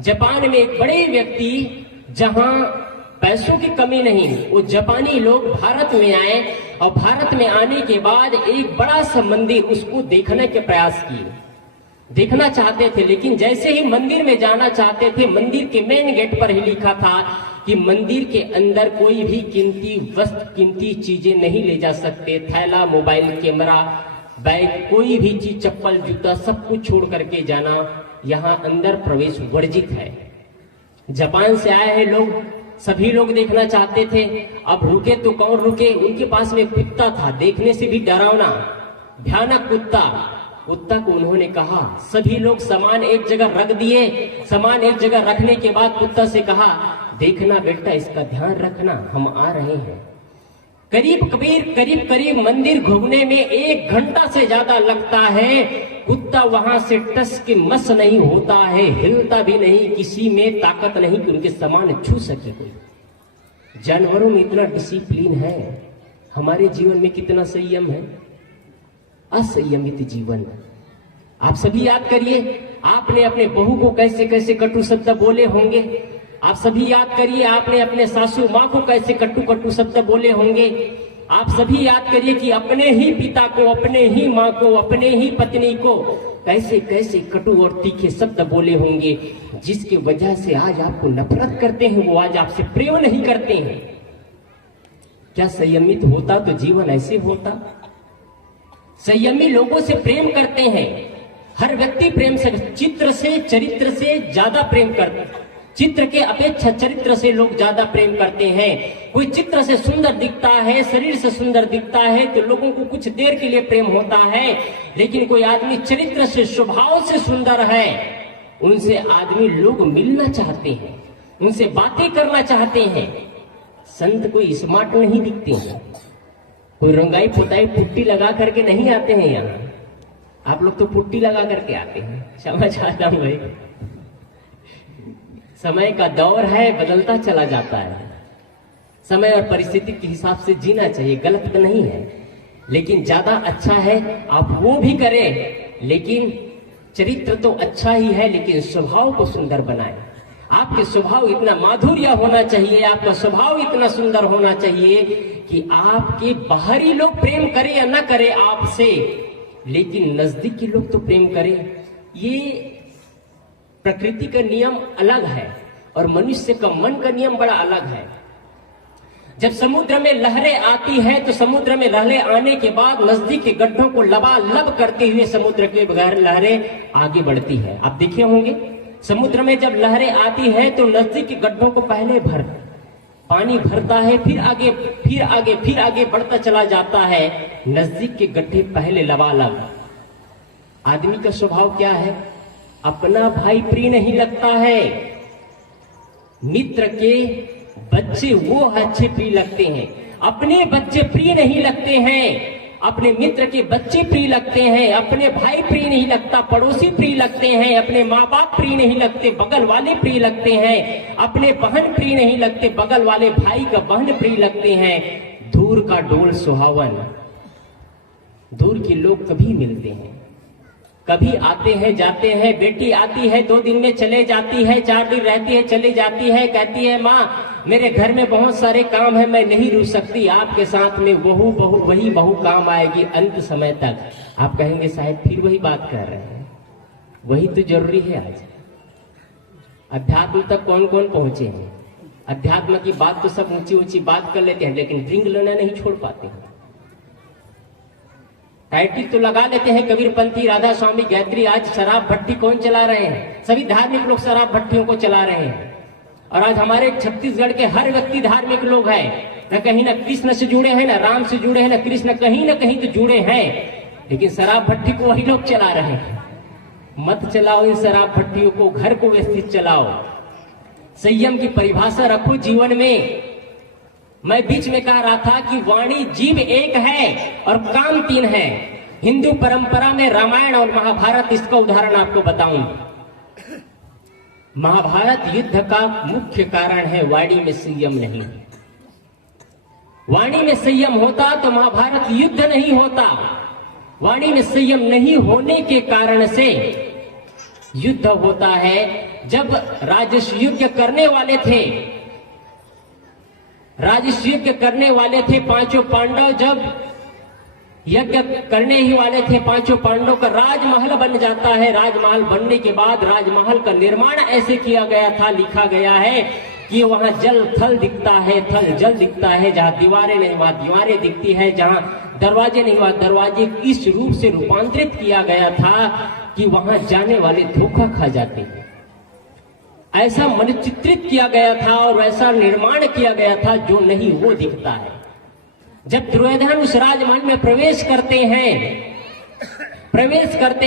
जापान में एक बड़े व्यक्ति, जहां पैसों की कमी नहीं। वो जापानी लोग भारत में आए और भारत में आने के बाद एक बड़ा सा मंदिर उसको देखने के प्रयास किए, देखना चाहते थे। लेकिन जैसे ही मंदिर में जाना चाहते थे, मंदिर के मेन गेट पर ही लिखा था कि मंदिर के अंदर कोई भी कीमती वस्तु, कीमती चीजें नहीं ले जा सकते। थैला, मोबाइल, कैमरा, बैग, कोई भी चीज, चप्पल, जूता, सब कुछ छोड़ करके जाना, यहाँ अंदर प्रवेश वर्जित है। जापान से आए हैं लोग, सभी लोग देखना चाहते थे। अब रुके तो कौन रुके, उनके पास में कुत्ता था, देखने से भी डरावना, भयानक कुत्ता। कुत्ता को उन्होंने कहा, सभी लोग सामान एक जगह रख दिए। सामान एक जगह रखने के बाद कुत्ता से कहा, देखना बेटा, इसका ध्यान रखना, हम आ रहे हैं। करीब मंदिर घूमने में 1 घंटा से ज्यादा लगता है। कुत्ता वहां से टस के मस नहीं होता है, हिलता भी नहीं, किसी में ताकत नहीं कि उनके सामान छू सके कोई। जानवरों में इतना डिसिप्लिन है, हमारे जीवन में कितना संयम है। असंयमित जीवन। आप सभी याद करिए, आपने अपने बहू को कैसे कैसे कटु शब्द बोले होंगे। आप सभी याद करिए, आपने अपने सासू माँ को कैसे कटु शब्द बोले होंगे। आप सभी याद करिए कि अपने ही पिता को, अपने ही माँ को, अपने ही पत्नी को कैसे कैसे कटु और तीखे शब्द बोले होंगे, जिसकी वजह से आज आपको नफरत करते हैं, वो आज आपसे प्रेम नहीं करते हैं। क्या संयमित होता तो जीवन ऐसे होता। संयमी लोगों से प्रेम करते हैं, हर व्यक्ति प्रेम से, चित्र से, चरित्र से ज्यादा प्रेम करते हैं। चित्र के अपेक्षा चरित्र से लोग ज्यादा प्रेम करते हैं। कोई चित्र से सुंदर दिखता है, शरीर से सुंदर दिखता है तो लोगों को कुछ देर के लिए प्रेम होता है, लेकिन कोई आदमी चरित्र से, स्वभाव से सुंदर है, उनसे आदमी लोग मिलना चाहते हैं, उनसे बातें करना चाहते हैं। संत कोई स्मार्ट नहीं दिखते हैं, कोई रंगाई पुताई पुट्टी लगा करके नहीं आते हैं यहाँ। आप लोग तो पुट्टी लगा करके आते हैं, समझ आता हूँ भाई। समय का दौर है, बदलता चला जाता है। समय और परिस्थिति के हिसाब से जीना चाहिए, गलत तो नहीं है, लेकिन ज्यादा अच्छा है आप वो भी करें, लेकिन चरित्र तो अच्छा ही है, लेकिन स्वभाव को सुंदर बनाएं। आपके स्वभाव इतना माधुर्य होना चाहिए, आपका स्वभाव इतना सुंदर होना चाहिए कि आपके बाहरी लोग प्रेम करें या ना करें आपसे, लेकिन नजदीक के लोग तो प्रेम करें। ये प्रकृति का नियम अलग है और मनुष्य का मन का नियम बड़ा अलग है। जब समुद्र में लहरें आती है तो समुद्र में लहरें आने के बाद नजदीक के गड्ढों को लबालब करते हुए समुद्र के बगैर लहरें आगे बढ़ती है। आप देखे होंगे, समुद्र में जब लहरें आती है तो नजदीक के गड्ढों को पहले पानी भरता है, फिर आगे फिर आगे फिर आगे बढ़ता चला जाता है। नजदीक के गड्ढे पहले लबालब। आदमी का स्वभाव क्या है, अपना भाई प्रिय नहीं लगता है, मित्र के बच्चे वो अच्छे प्रिय लगते हैं। अपने बच्चे प्रिय नहीं लगते हैं, अपने मित्र के बच्चे प्रिय लगते हैं। अपने भाई प्रिय नहीं लगता, पड़ोसी प्रिय लगते हैं। अपने माँ बाप प्रिय नहीं लगते, बगल वाले प्रिय लगते हैं। अपने बहन प्रिय नहीं लगते, बगल वाले भाई का बहन प्रिय लगते हैं। दूर का डोल सुहावन। दूर के लोग कभी मिलते हैं, कभी आते हैं जाते हैं। बेटी आती है 2 दिन में चले जाती है, 4 दिन रहती है चले जाती है, कहती है माँ मेरे घर में बहुत सारे काम है, मैं नहीं रुक सकती, आपके साथ में वही बहू काम आएगी अंत समय तक। आप कहेंगे शायद फिर वही बात कर रहे हैं, वही तो जरूरी है। आज अध्यात्म तक कौन कौन पहुंचे हैं। अध्यात्म की बात तो सब ऊंची ऊंची बात कर लेते हैं, लेकिन ड्रिंक लेना नहीं छोड़ पाते हैं। टाइटल तो लगा लेते हैं कबीरपंथी, राधा स्वामी, गायत्री। आज शराब भट्टी कौन चला रहे हैं? सभी धार्मिक लोग शराब भट्टियों को चला रहे हैं। और आज हमारे छत्तीसगढ़ के हर व्यक्ति धार्मिक लोग हैं, न कहीं न कृष्ण से जुड़े हैं, न राम से जुड़े हैं, न कृष्ण कहीं न कहीं तो जुड़े हैं, लेकिन शराब भट्टी को वही लोग चला रहे हैं। मत चलाओ इन शराब भट्टियों को, घर को व्यवस्थित चलाओ। संयम की परिभाषा रखो जीवन में। मैं बीच में कह रहा था कि वाणी जीव एक है और काम 3 है। हिंदू परंपरा में रामायण और महाभारत, इसका उदाहरण आपको बताऊं। महाभारत युद्ध का मुख्य कारण है वाणी में संयम नहीं। वाणी में संयम होता तो महाभारत युद्ध नहीं होता। वाणी में संयम नहीं होने के कारण से युद्ध होता है। जब राजस युद्ध करने वाले थे राजयज्ञ करने वाले थे पांचों पांडव। जब यज्ञ करने ही वाले थे पांचों पांडव का राजमहल बन जाता है। राजमहल बनने के बाद राजमहल का निर्माण ऐसे किया गया था, लिखा गया है कि वहां जल थल दिखता है, थल जल दिखता है। जहां दीवारें नहीं वहां दीवारें दिखती है, जहां दरवाजे नहीं वहां दरवाजे इस रूप से रूपांतरित किया गया था कि वहां जाने वाले धोखा खा जाते हैं। ऐसा मनचित्रित किया गया था और वैसा निर्माण किया गया था जो नहीं वो दिखता है। जब दुर्योधन उस राजमहल में प्रवेश करते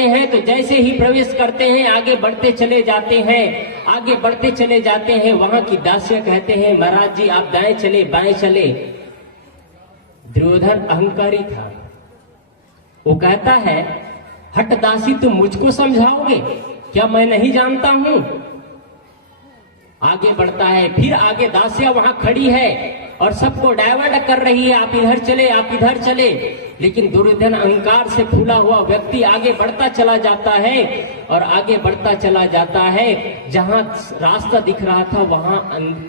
हैं तो जैसे ही प्रवेश करते हैं आगे बढ़ते चले जाते हैं, आगे बढ़ते चले जाते हैं। वहां की दासियां कहते हैं महाराज जी आप दाएं चले बाएं चले। दुर्योधन अहंकारी था, वो कहता है हट दासी तुम मुझको समझाओगे क्या, मैं नहीं जानता हूं। आगे बढ़ता है, फिर आगे दासियां वहां खड़ी है और सबको डाइवर्ट कर रही है, आप इधर चले आप इधर चले। लेकिन दुर्योधन अहंकार से फूला हुआ व्यक्ति आगे बढ़ता चला जाता है और आगे बढ़ता चला जाता है। जहां रास्ता दिख रहा था वहां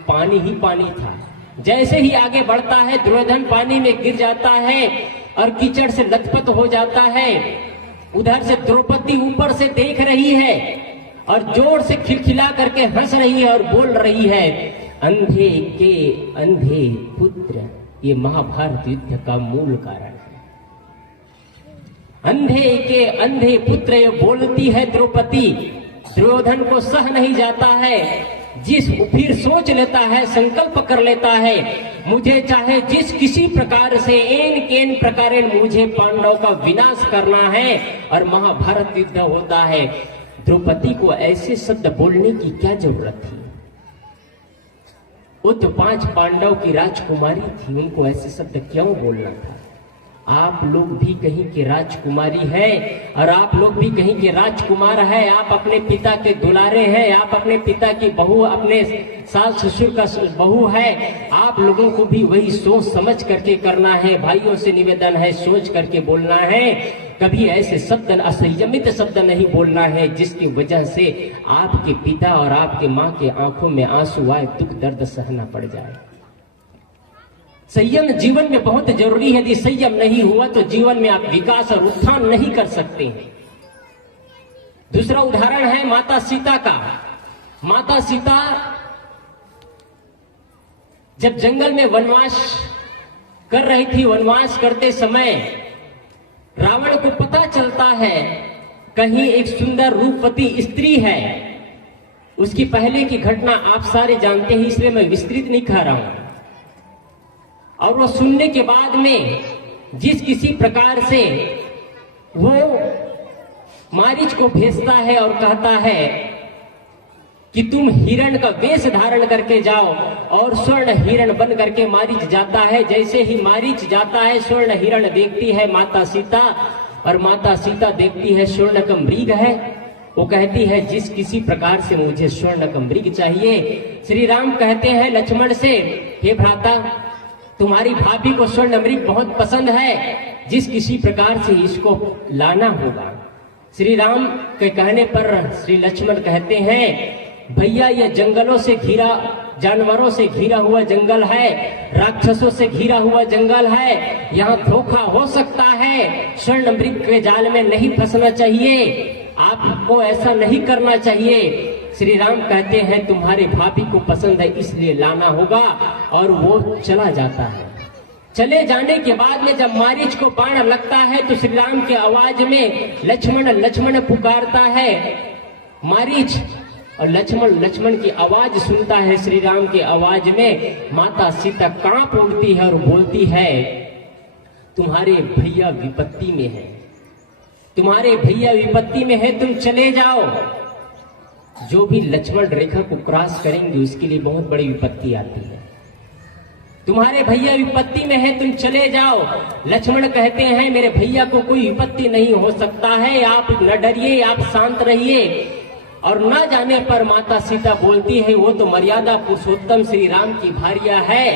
पानी ही पानी था। जैसे ही आगे बढ़ता है दुर्योधन पानी में गिर जाता है और कीचड़ से लथपथ हो जाता है। उधर से द्रौपदी ऊपर से देख रही है और जोर से खिलखिला करके हंस रही है और बोल रही है अंधे के अंधे पुत्र। ये महाभारत युद्ध का मूल कारण है। अंधे के अंधे पुत्र ये बोलती है द्रौपदी। दुर्योधन को सह नहीं जाता है, फिर सोच लेता है, संकल्प कर लेता है मुझे चाहे जिस किसी प्रकार से एन केन प्रकार मुझे पांडव का विनाश करना है और महाभारत युद्ध होता है। द्रौपदी को ऐसे शब्द बोलने की क्या जरूरत थी? वो तो 5 पांडव की राजकुमारी थी, उनको ऐसे शब्द क्यों बोलना था? आप लोग भी कहीं के राजकुमारी है और आप लोग भी कहीं के राजकुमार है। आप अपने पिता के दुलारे हैं, आप अपने पिता की बहू, अपने सास ससुर का बहू है। आप लोगों को भी वही सोच समझ करके करना है। भाइयों से निवेदन है, सोच करके बोलना है। कभी ऐसे शब्द असंयमित शब्द नहीं बोलना है जिसकी वजह से आपके पिता और आपके माँ के आंखों में आंसू आए, दुख दर्द सहना पड़ जाए। संयम जीवन में बहुत जरूरी है। यदि संयम नहीं हुआ तो जीवन में आप विकास और उत्थान नहीं कर सकते हैं। दूसरा उदाहरण है माता सीता का। माता सीता जब जंगल में वनवास कर रही थी, वनवास करते समय रावण को पता चलता है कहीं एक सुंदर रूपवती स्त्री है। उसकी पहले की घटना आप सारे जानते हैं, इसलिए मैं विस्तृत नहीं कह रहा हूं। और वो सुनने के बाद में जिस किसी प्रकार से वो मारीच को भेजता है और कहता है कि तुम हिरण का वेश धारण करके जाओ, और स्वर्ण हिरण बन करके मारीच जाता है। जैसे ही मारीच जाता है स्वर्ण हिरण देखती है माता सीता, और माता सीता देखती है स्वर्ण का मृग है। वो कहती है जिस किसी प्रकार से मुझे स्वर्ण का मृग चाहिए। श्री राम कहते हैं लक्ष्मण से, हे भ्राता तुम्हारी भाभी को स्वर्ण मृग बहुत पसंद है, जिस किसी प्रकार से इसको लाना होगा। श्री राम के कहने पर श्री लक्ष्मण कहते हैं भैया ये जंगलों से घिरा, जानवरों से घिरा हुआ जंगल है, राक्षसों से घिरा हुआ जंगल है, यहाँ धोखा हो सकता है। स्वर्ण मृग के जाल में नहीं फंसना चाहिए, आपको ऐसा नहीं करना चाहिए। श्री राम कहते हैं तुम्हारी भाभी को पसंद है इसलिए लाना होगा, और वो चला जाता है। चले जाने के बाद में जब मारीच को बाण लगता है तो श्री राम के आवाज में लक्ष्मण लक्ष्मण पुकारता है मारीच, और लक्ष्मण लक्ष्मण की आवाज सुनता है। श्री राम की आवाज में माता सीता कांप उठती है और बोलती है तुम्हारे भैया विपत्ति में है, तुम्हारे भैया विपत्ति में है, तुम चले जाओ। जो भी लक्ष्मण रेखा को क्रॉस करेंगे उसके लिए बहुत बड़ी विपत्ति आती है। तुम्हारे भैया विपत्ति में है, तुम चले जाओ। लक्ष्मण कहते हैं मेरे भैया को कोई विपत्ति नहीं हो सकता है, आप न डरिए, आप शांत रहिए। और न जाने पर माता सीता बोलती है वो तो मर्यादा पुरुषोत्तम श्री राम की भार्या है,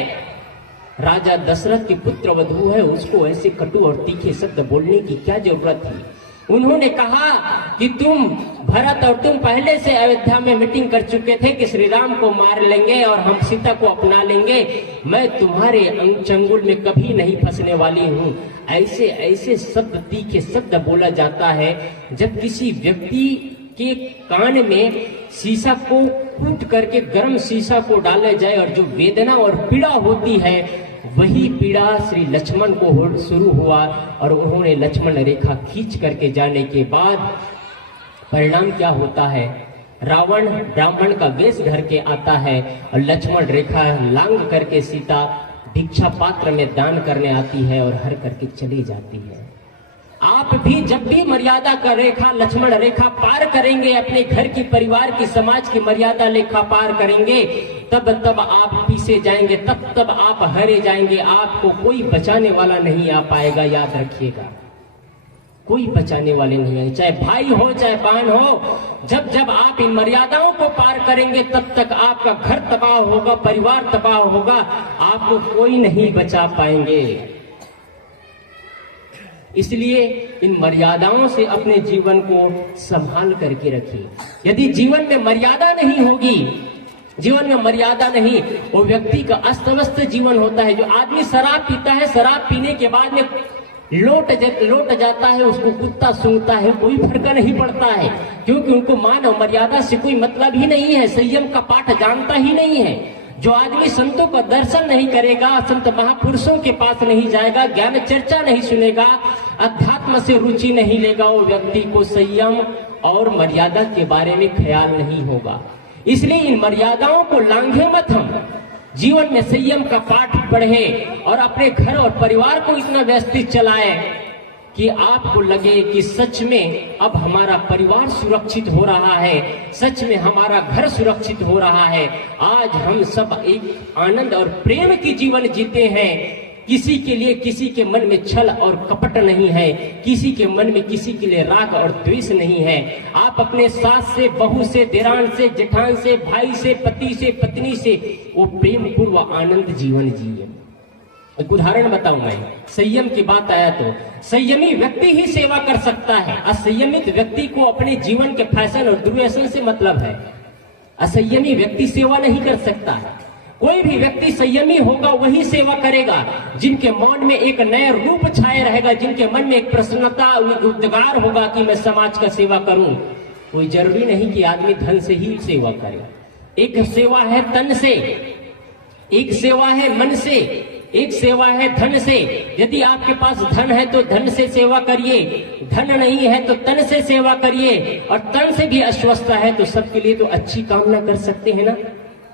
राजा दशरथ की पुत्र वधू है, उसको ऐसे कटु और तीखे शब्द बोलने की क्या जरूरत थी। उन्होंने कहा कि तुम भरत और तुम पहले से अयोध्या में मीटिंग कर चुके थे कि श्री राम को मार लेंगे और हम सीता को अपना लेंगे, मैं तुम्हारे चंगुल में कभी नहीं फंसने वाली हूँ। ऐसे ऐसे शब्द, तीखे शब्द बोला जाता है। जब किसी व्यक्ति के कान में शीशा को कूट करके गर्म शीशा को डाला जाए और जो वेदना और पीड़ा होती है, वही पीड़ा श्री लक्ष्मण को शुरू हुआ और उन्होंने लक्ष्मण रेखा खींच करके जाने के बाद परिणाम क्या होता है, रावण ब्राह्मण का वेश धर के आता है और लक्ष्मण रेखा लांग करके सीता भिक्षा पात्र में दान करने आती है और हर करके चली जाती है। आप भी जब भी मर्यादा का रेखा, लक्ष्मण रेखा पार करेंगे, अपने घर की, परिवार की, समाज की मर्यादा रेखा पार करेंगे, तब आप पीछे जाएंगे, तब आप हारे जाएंगे। आपको कोई बचाने वाला नहीं आ पाएगा, याद रखिएगा, कोई बचाने वाले नहीं है, चाहे भाई हो चाहे बहन हो। जब आप इन मर्यादाओं को पार करेंगे, तब तक आपका घर तबाह होगा, परिवार तबाह होगा, आपको कोई नहीं बचा पाएंगे। इसलिए इन मर्यादाओं से अपने जीवन को संभाल करके रखिए। यदि जीवन में मर्यादा नहीं होगी, जीवन में मर्यादा नहीं, वो व्यक्ति का अस्त व्यस्त जीवन होता है। जो आदमी शराब पीता है, शराब पीने के बाद में लौट जाता है, उसको कुत्ता सूंघता है, कोई फर्क नहीं पड़ता है, क्योंकि उनको मान और मर्यादा से कोई मतलब ही नहीं है, संयम का पाठ जानता ही नहीं है। जो आदमी संतों का दर्शन नहीं करेगा, संत महापुरुषों के पास नहीं जाएगा, ज्ञान चर्चा नहीं सुनेगा, अध्यात्म से रुचि नहीं लेगा, वो व्यक्ति को संयम और मर्यादा के बारे में ख्याल नहीं होगा। इसलिए इन मर्यादाओं को लांघे मत, हम जीवन में संयम का पाठ पढ़े और अपने घर और परिवार को इतना व्यवस्थित चलाए कि आपको लगे कि सच में अब हमारा परिवार सुरक्षित हो रहा है, सच में हमारा घर सुरक्षित हो रहा है। आज हम सब एक आनंद और प्रेम की जीवन जीते हैं। किसी के लिए किसी के मन में छल और कपट नहीं है, किसी के मन में किसी के लिए राग और द्वेष नहीं है। आप अपने सास से, बहू से, देरान से, जेठान से, भाई से, पति से, पत्नी से वो प्रेम पूर्व आनंद जीवन जिए। एक उदाहरण बताऊं मैं, संयम की बात आया तो संयमी व्यक्ति ही सेवा कर सकता है। असंयमित व्यक्ति को अपने जीवन के फैशन और दुर्व्यसन से मतलब है। असंयमी व्यक्ति सेवा नहीं कर सकता है। कोई भी व्यक्ति संयमी होगा वही सेवा करेगा, जिनके मन में एक नया रूप छाए रहेगा, जिनके मन में एक प्रसन्नता, उद्गार होगा कि मैं समाज का सेवा करूं। कोई जरूरी नहीं कि आदमी धन से ही सेवा करे। एक सेवा है तन से, एक सेवा है मन से, एक सेवा है धन से। यदि आपके पास धन है तो धन से सेवा करिए, धन नहीं है तो तन से सेवा करिए, और तन से भी अस्वस्थ है तो सबके लिए तो अच्छी कामना कर सकते हैं ना।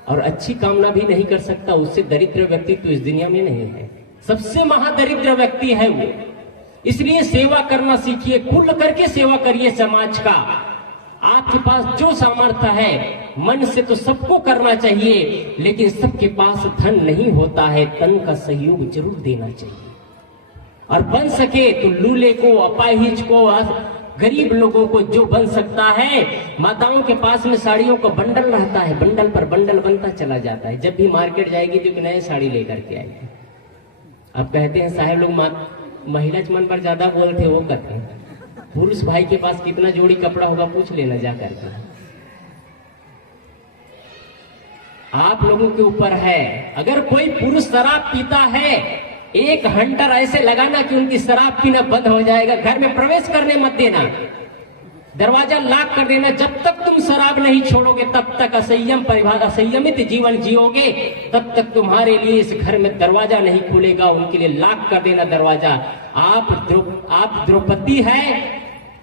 और अच्छी कामना भी नहीं कर सकता, उससे दरिद्र व्यक्ति तो इस दुनिया में नहीं है, सबसे महादरिद्र व्यक्ति है वो। इसलिए सेवा करना सीखिए, खुल करके सेवा करिए समाज का। आपके पास जो सामर्थ्य है, मन से तो सबको करना चाहिए, लेकिन सबके पास धन नहीं होता है, तन का सहयोग जरूर देना चाहिए। और बन सके तो लूले को, अपाहिज को, गरीब लोगों को जो बन सकता है। माताओं के पास में साड़ियों का बंडल रहता है, बंडल पर बंडल बनता चला जाता है। जब भी मार्केट जाएगी तो एक नई साड़ी लेकर के आएगी। अब कहते हैं साहब लोग महिला मन पर ज्यादा बोलते, वो कहते हैं पुरुष भाई के पास कितना जोड़ी कपड़ा होगा पूछ लेना जा करके। आप लोगों के ऊपर है। अगर कोई पुरुष शराब पीता है, एक हंटर ऐसे लगाना कि उनकी शराब पीना बंद हो जाएगा। घर में प्रवेश करने मत देना, दरवाजा लॉक कर देना। जब तक तुम शराब नहीं छोड़ोगे तब तक असंयमित जीवन जियोगे, तब तक तुम्हारे लिए इस घर में दरवाजा नहीं खुलेगा। उनके लिए लॉक कर देना दरवाजा। आप द्रौपदी है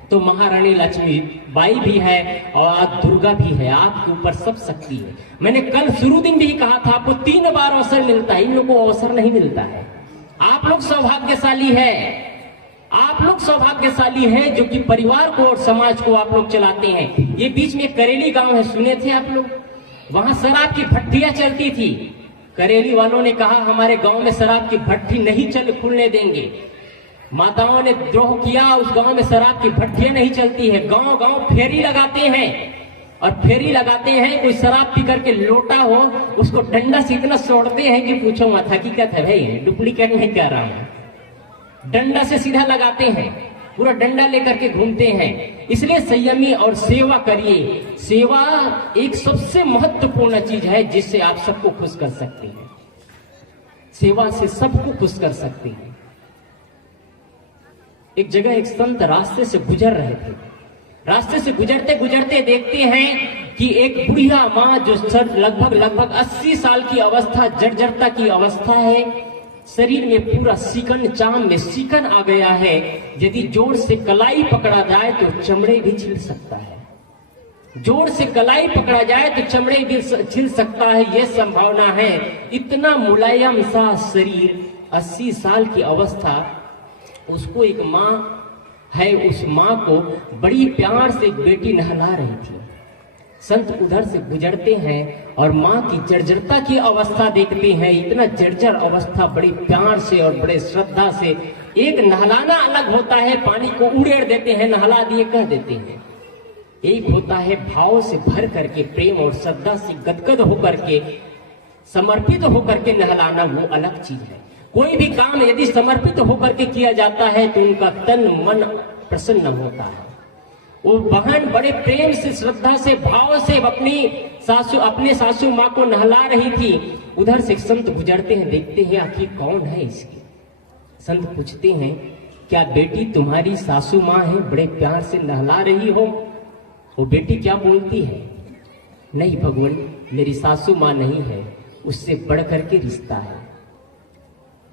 तो महारानी लक्ष्मी बाई भी है और आज दुर्गा भी है। आपके ऊपर सब शक्ति है। मैंने कल शुरू दिन भी कहा था, आपको 3 बार अवसर मिलता है, इन लोगों को अवसर नहीं मिलता है। आप लोग सौभाग्यशाली है, आप लोग सौभाग्यशाली हैं जो कि परिवार को और समाज को आप लोग चलाते हैं। ये बीच में करेली गांव है, सुने थे आप लोग? वहां शराब की भट्टियां चलती थी। करेली वालों ने कहा हमारे गांव में शराब की भट्टी नहीं खुलने देंगे। माताओं ने द्रोह किया, उस गांव में शराब की भट्टियां नहीं चलती है। गांव गांव फेरी लगाते हैं, और फेरी लगाते हैं। कोई शराब पी करके लोटा हो, उसको डंडा से इतना सोड़ते हैं कि पूछो मत। हकीकत है भाई, डुप्लीकेट नहीं कह रहा हूं। डंडा से सीधा लगाते हैं, पूरा डंडा लेकर के घूमते हैं। इसलिए संयमी और सेवा करिए। सेवा एक सबसे महत्वपूर्ण चीज है जिससे आप सबको खुश कर सकते हैं। सेवा से सबको खुश कर सकते हैं। एक जगह एक संत रास्ते से गुजर रहे थे। रास्ते से गुजरते गुजरते देखते हैं कि एक बुढ़िया माँ जो लगभग 80 साल की अवस्था, जर्जरता की अवस्था है, शरीर में पूरा सीकन, चाम में सीकन आ गया है। यदि जोर से कलाई पकड़ा जाए तो चमड़े भी छिल सकता है। जोर से कलाई पकड़ा जाए तो चमड़े भी छिल सकता है, यह संभावना है। इतना मुलायम सा शरीर, 80 साल की अवस्था। उसको एक माँ है, उस माँ को बड़ी प्यार से एक बेटी नहला रही थी। संत उधर से गुजरते हैं और माँ की जर्जरता की अवस्था देखते हैं। इतना जर्जर अवस्था, बड़ी प्यार से और बड़े श्रद्धा से। एक नहलाना अलग होता है, पानी को उड़ेड़ देते हैं, नहला दिए कह देते हैं। एक होता है भाव से भर करके, प्रेम और श्रद्धा से गदगद होकर के, समर्पित होकर के नहलाना, वो अलग चीज है। कोई भी काम यदि समर्पित होकर के किया जाता है तो उनका तन मन प्रसन्न होता है। वो बहन बड़े प्रेम से, श्रद्धा से, भाव से अपने सासू माँ को नहला रही थी। उधर से संत गुजरते हैं, देखते हैं आखिर कौन है इसकी। संत पूछते हैं, क्या बेटी तुम्हारी सासू माँ है, बड़े प्यार से नहला रही हो? वो बेटी क्या बोलती है, नहीं भगवान, मेरी सासू माँ नहीं है, उससे बढ़कर के रिश्ता है।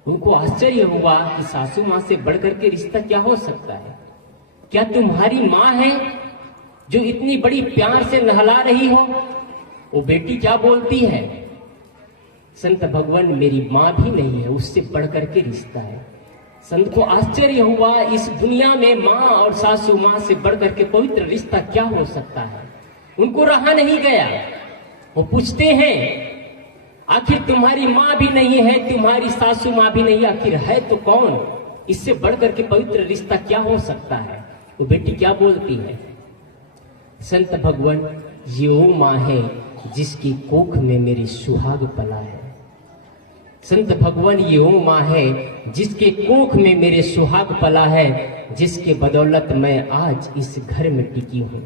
उनको आश्चर्य हुआ कि सासू माँ से बढ़कर के रिश्ता क्या हो सकता है? क्या तुम्हारी माँ है जो इतनी बड़ी प्यार से नहला रही हो? वो बेटी क्या बोलती है, संत भगवान, मेरी माँ भी नहीं है, उससे बढ़कर के रिश्ता है। संत को आश्चर्य हुआ, इस दुनिया में माँ और सासू माँ से बढ़कर के पवित्र रिश्ता क्या हो सकता है? उनको रहा नहीं गया। वो पूछते हैं, आखिर तुम्हारी माँ भी नहीं है, तुम्हारी सासू माँ भी नहीं, आखिर है तो कौन? इससे बढ़कर के पवित्र रिश्ता क्या हो सकता है? वो बेटी क्या बोलती है, संत भगवान, ये वो माँ है जिसकी कोख में मेरी सुहाग पला है। संत भगवान, ये वो माँ है जिसके कोख में मेरे सुहाग पला है, जिसके बदौलत मैं आज इस घर में टिकी हूँ,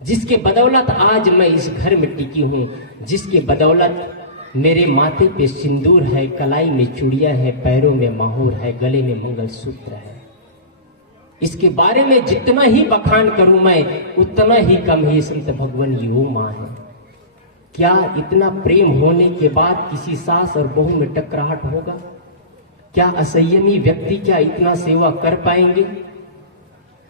जिसके बदौलत आज मैं इस घर में टिकी हूँ, जिसके बदौलत मेरे माथे पे सिंदूर है, कलाई में चूड़ियां है, पैरों में माहौर है, गले में मंगलसूत्र है। इसके बारे में जितना ही बखान करूं मैं उतना ही कम है। संत भगवान, ये वो माँ है। क्या इतना प्रेम होने के बाद किसी सास और बहू में टकराहट होगा? क्या असंयमी व्यक्ति क्या इतना सेवा कर पाएंगे?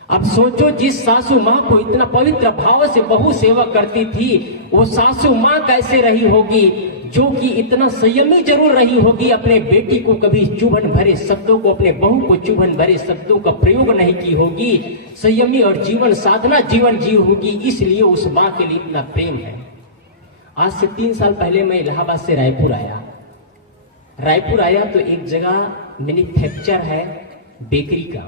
अब सोचो, जिस सासू माँ को इतना पवित्र भाव से बहू सेवा करती थी, वो सासू माँ कैसे रही होगी जो कि इतना संयमी जरूर रही होगी, अपने बेटी को कभी चुभन भरे शब्दों को, अपने बहू को चुभन भरे शब्दों का प्रयोग नहीं की होगी, संयमी और जीवन साधना जीवन जी होगी, इसलिए उस माँ के लिए इतना प्रेम है। आज से 3 साल पहले मैं इलाहाबाद से रायपुर आया तो एक जगह मैन्युफैक्चर है बेकरी का,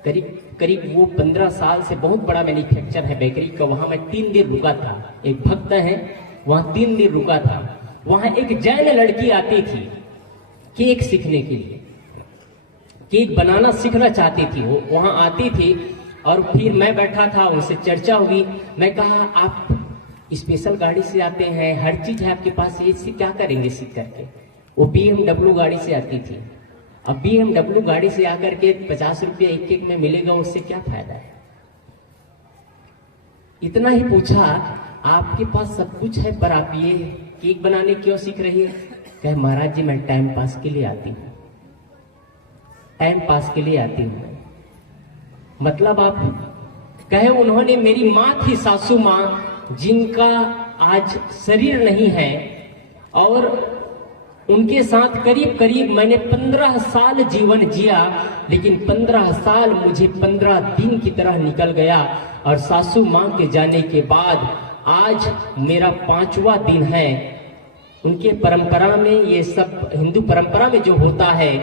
करीब वो 15 साल से बहुत बड़ा मैन्युफैक्चर है बेकरी का। वहां मैं 3 दिन रुका था, एक भक्त है, वहां 3 दिन रुका था। वहां एक जैन लड़की आती थी केक सीखने के लिए, केक बनाना सीखना चाहती थी। वो वहां आती थी और फिर मैं बैठा था, उनसे चर्चा हुई। मैं कहा, आप स्पेशल गाड़ी से आते हैं, हर चीज है आपके पास, ये क्या करेंगे सीख करके? वो BMW गाड़ी से आती थी। अब BMW गाड़ी से आकर के 50 रुपया एक केक में मिलेगा, उससे क्या फायदा है? इतना ही पूछा, आपके पास सब कुछ है पर आप ये केक बनाने क्यों सीख रही है? कहे, महाराज जी, मैं टाइम पास के लिए आती हूँ, टाइम पास के लिए आती हूँ। मतलब आप कहे, उन्होंने मेरी माँ थी, सासू माँ, जिनका आज शरीर नहीं है, और उनके साथ करीब करीब मैंने 15 साल जीवन जिया, लेकिन 15 साल मुझे 15 दिन की तरह निकल गया। और सासू माँ के जाने के बाद आज मेरा 5वां दिन है। उनके परंपरा में, ये सब हिंदू परंपरा में जो होता है,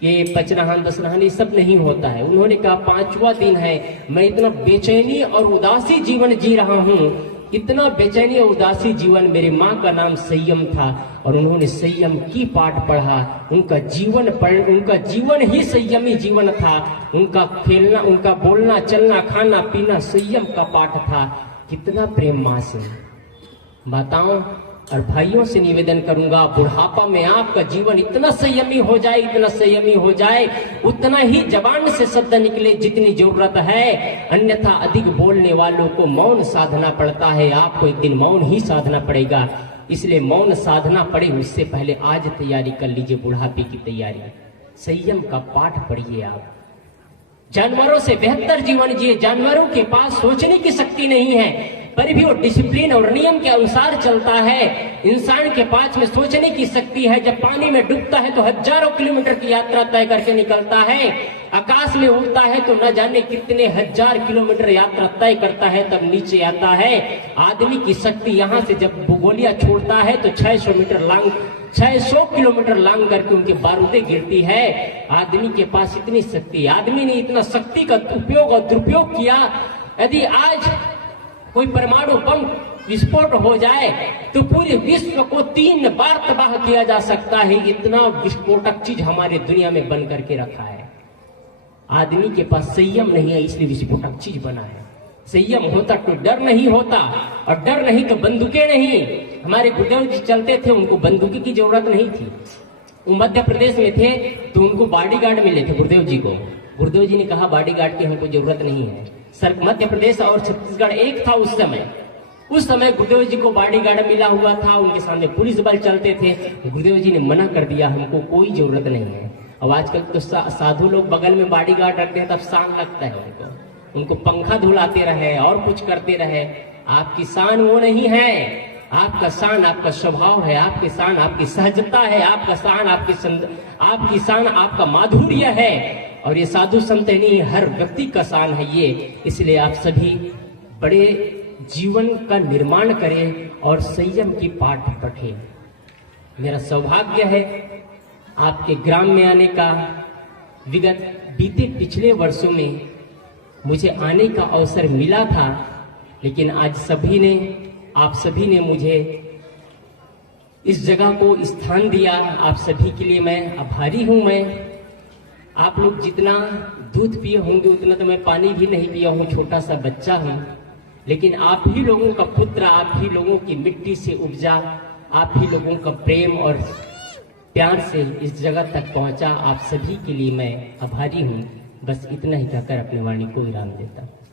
ये पचनहान दसनहान ये सब नहीं होता है। उन्होंने कहा 5वां दिन है, मैं इतना बेचैनी और उदासी जीवन जी रहा हूँ इतना बेचैनी और उदासी जीवन। मेरी माँ का नाम संयम था और उन्होंने संयम की पाठ पढ़ा। उनका जीवन ही संयमी जीवन था। उनका खेलना, उनका बोलना, चलना, खाना पीना संयम का पाठ था। कितना प्रेम माँ से। माताओं और भाइयों से निवेदन करूंगा, बुढ़ापा में आपका जीवन इतना संयमी हो जाए, इतना संयमी हो जाए, उतना ही जबान से शब्द निकले जितनी जरूरत है। अन्यथा अधिक बोलने वालों को मौन साधना पड़ता है। आपको एक दिन मौन ही साधना पड़ेगा। इसलिए मौन साधना पड़े उससे पहले आज तैयारी कर लीजिए, बुढ़ापे की तैयारी। संयम का पाठ पढ़िए आप। जानवरों से बेहतर जीवन जिए। जानवरों के पास सोचने की शक्ति नहीं है, पर भी वो डिसिप्लिन और नियम के अनुसार चलता है। इंसान के पास में सोचने की शक्ति है। जब पानी में डूबता है तो हजारों किलोमीटर की यात्रा तय करके निकलता है। आकाश में उड़ता है तो न जाने कितने हजार किलोमीटर यात्रा तय करता है, तब नीचे आता है। आदमी की शक्ति यहाँ से जब गोलियां छोड़ता है तो 600 किलोमीटर लांग करके उनके बारूदें गिरती है। आदमी के पास इतनी शक्ति, आदमी ने इतना शक्ति का उपयोग और दुरुपयोग किया। यदि आज कोई परमाणु बम विस्फोट हो जाए तो पूरे विश्व को 3 बार तबाह किया जा सकता है। इतना विस्फोटक चीज हमारे दुनिया में बन करके रखा है। आदमी के पास संयम नहीं है, इसलिए विस्फोटक चीज बना है। संयम होता तो डर नहीं होता, और डर नहीं तो बंदूकें नहीं। हमारे गुरुदेव जी चलते थे, उनको बंदूकी की जरूरत नहीं थी। वो मध्य प्रदेश में थे तो उनको बॉडीगार्ड मिले थे गुरुदेव जी को। गुरुदेव जी ने कहा बॉडीगार्ड की हमको जरूरत नहीं है। सर मध्य प्रदेश और छत्तीसगढ़ एक था उस समय। उस समय गुरुदेव जी को बॉडीगार्ड मिला हुआ था, उनके सामने पुलिस बल चलते थे। गुरुदेव जी ने मना कर दिया, हमको कोई जरूरत नहीं है। अब आजकल तो साधु लोग बगल में बॉडीगार्ड रखते हैं, तब शान लगता है उनको पंखा धुलाते रहे और कुछ करते रहे। आपकी शान वो नहीं है। आपका शान आपका स्वभाव है, आपकी शान आपकी सहजता है, आपका शान आपकी शान आपका माधुर्य है। और ये साधु संत नहीं, हर व्यक्ति का शान है ये। इसलिए आप सभी बड़े जीवन का निर्माण करें और संयम की पाठ पढ़ें। मेरा सौभाग्य है आपके ग्राम में आने का। बीते पिछले वर्षों में मुझे आने का अवसर मिला था, लेकिन आज आप सभी ने मुझे इस जगह को स्थान दिया। आप सभी के लिए मैं आभारी हूं। मैं आप लोग जितना दूध पिए होंगे उतना तो मैं पानी भी नहीं पिया हूं, छोटा सा बच्चा हूं। लेकिन आप ही लोगों का पुत्र, आप ही लोगों की मिट्टी से उपजा, आप ही लोगों का प्रेम और प्यार से इस जगह तक पहुंचा। आप सभी के लिए मैं आभारी हूं। बस इतना ही कहकर अपनी वाणी को विराम देता हूं।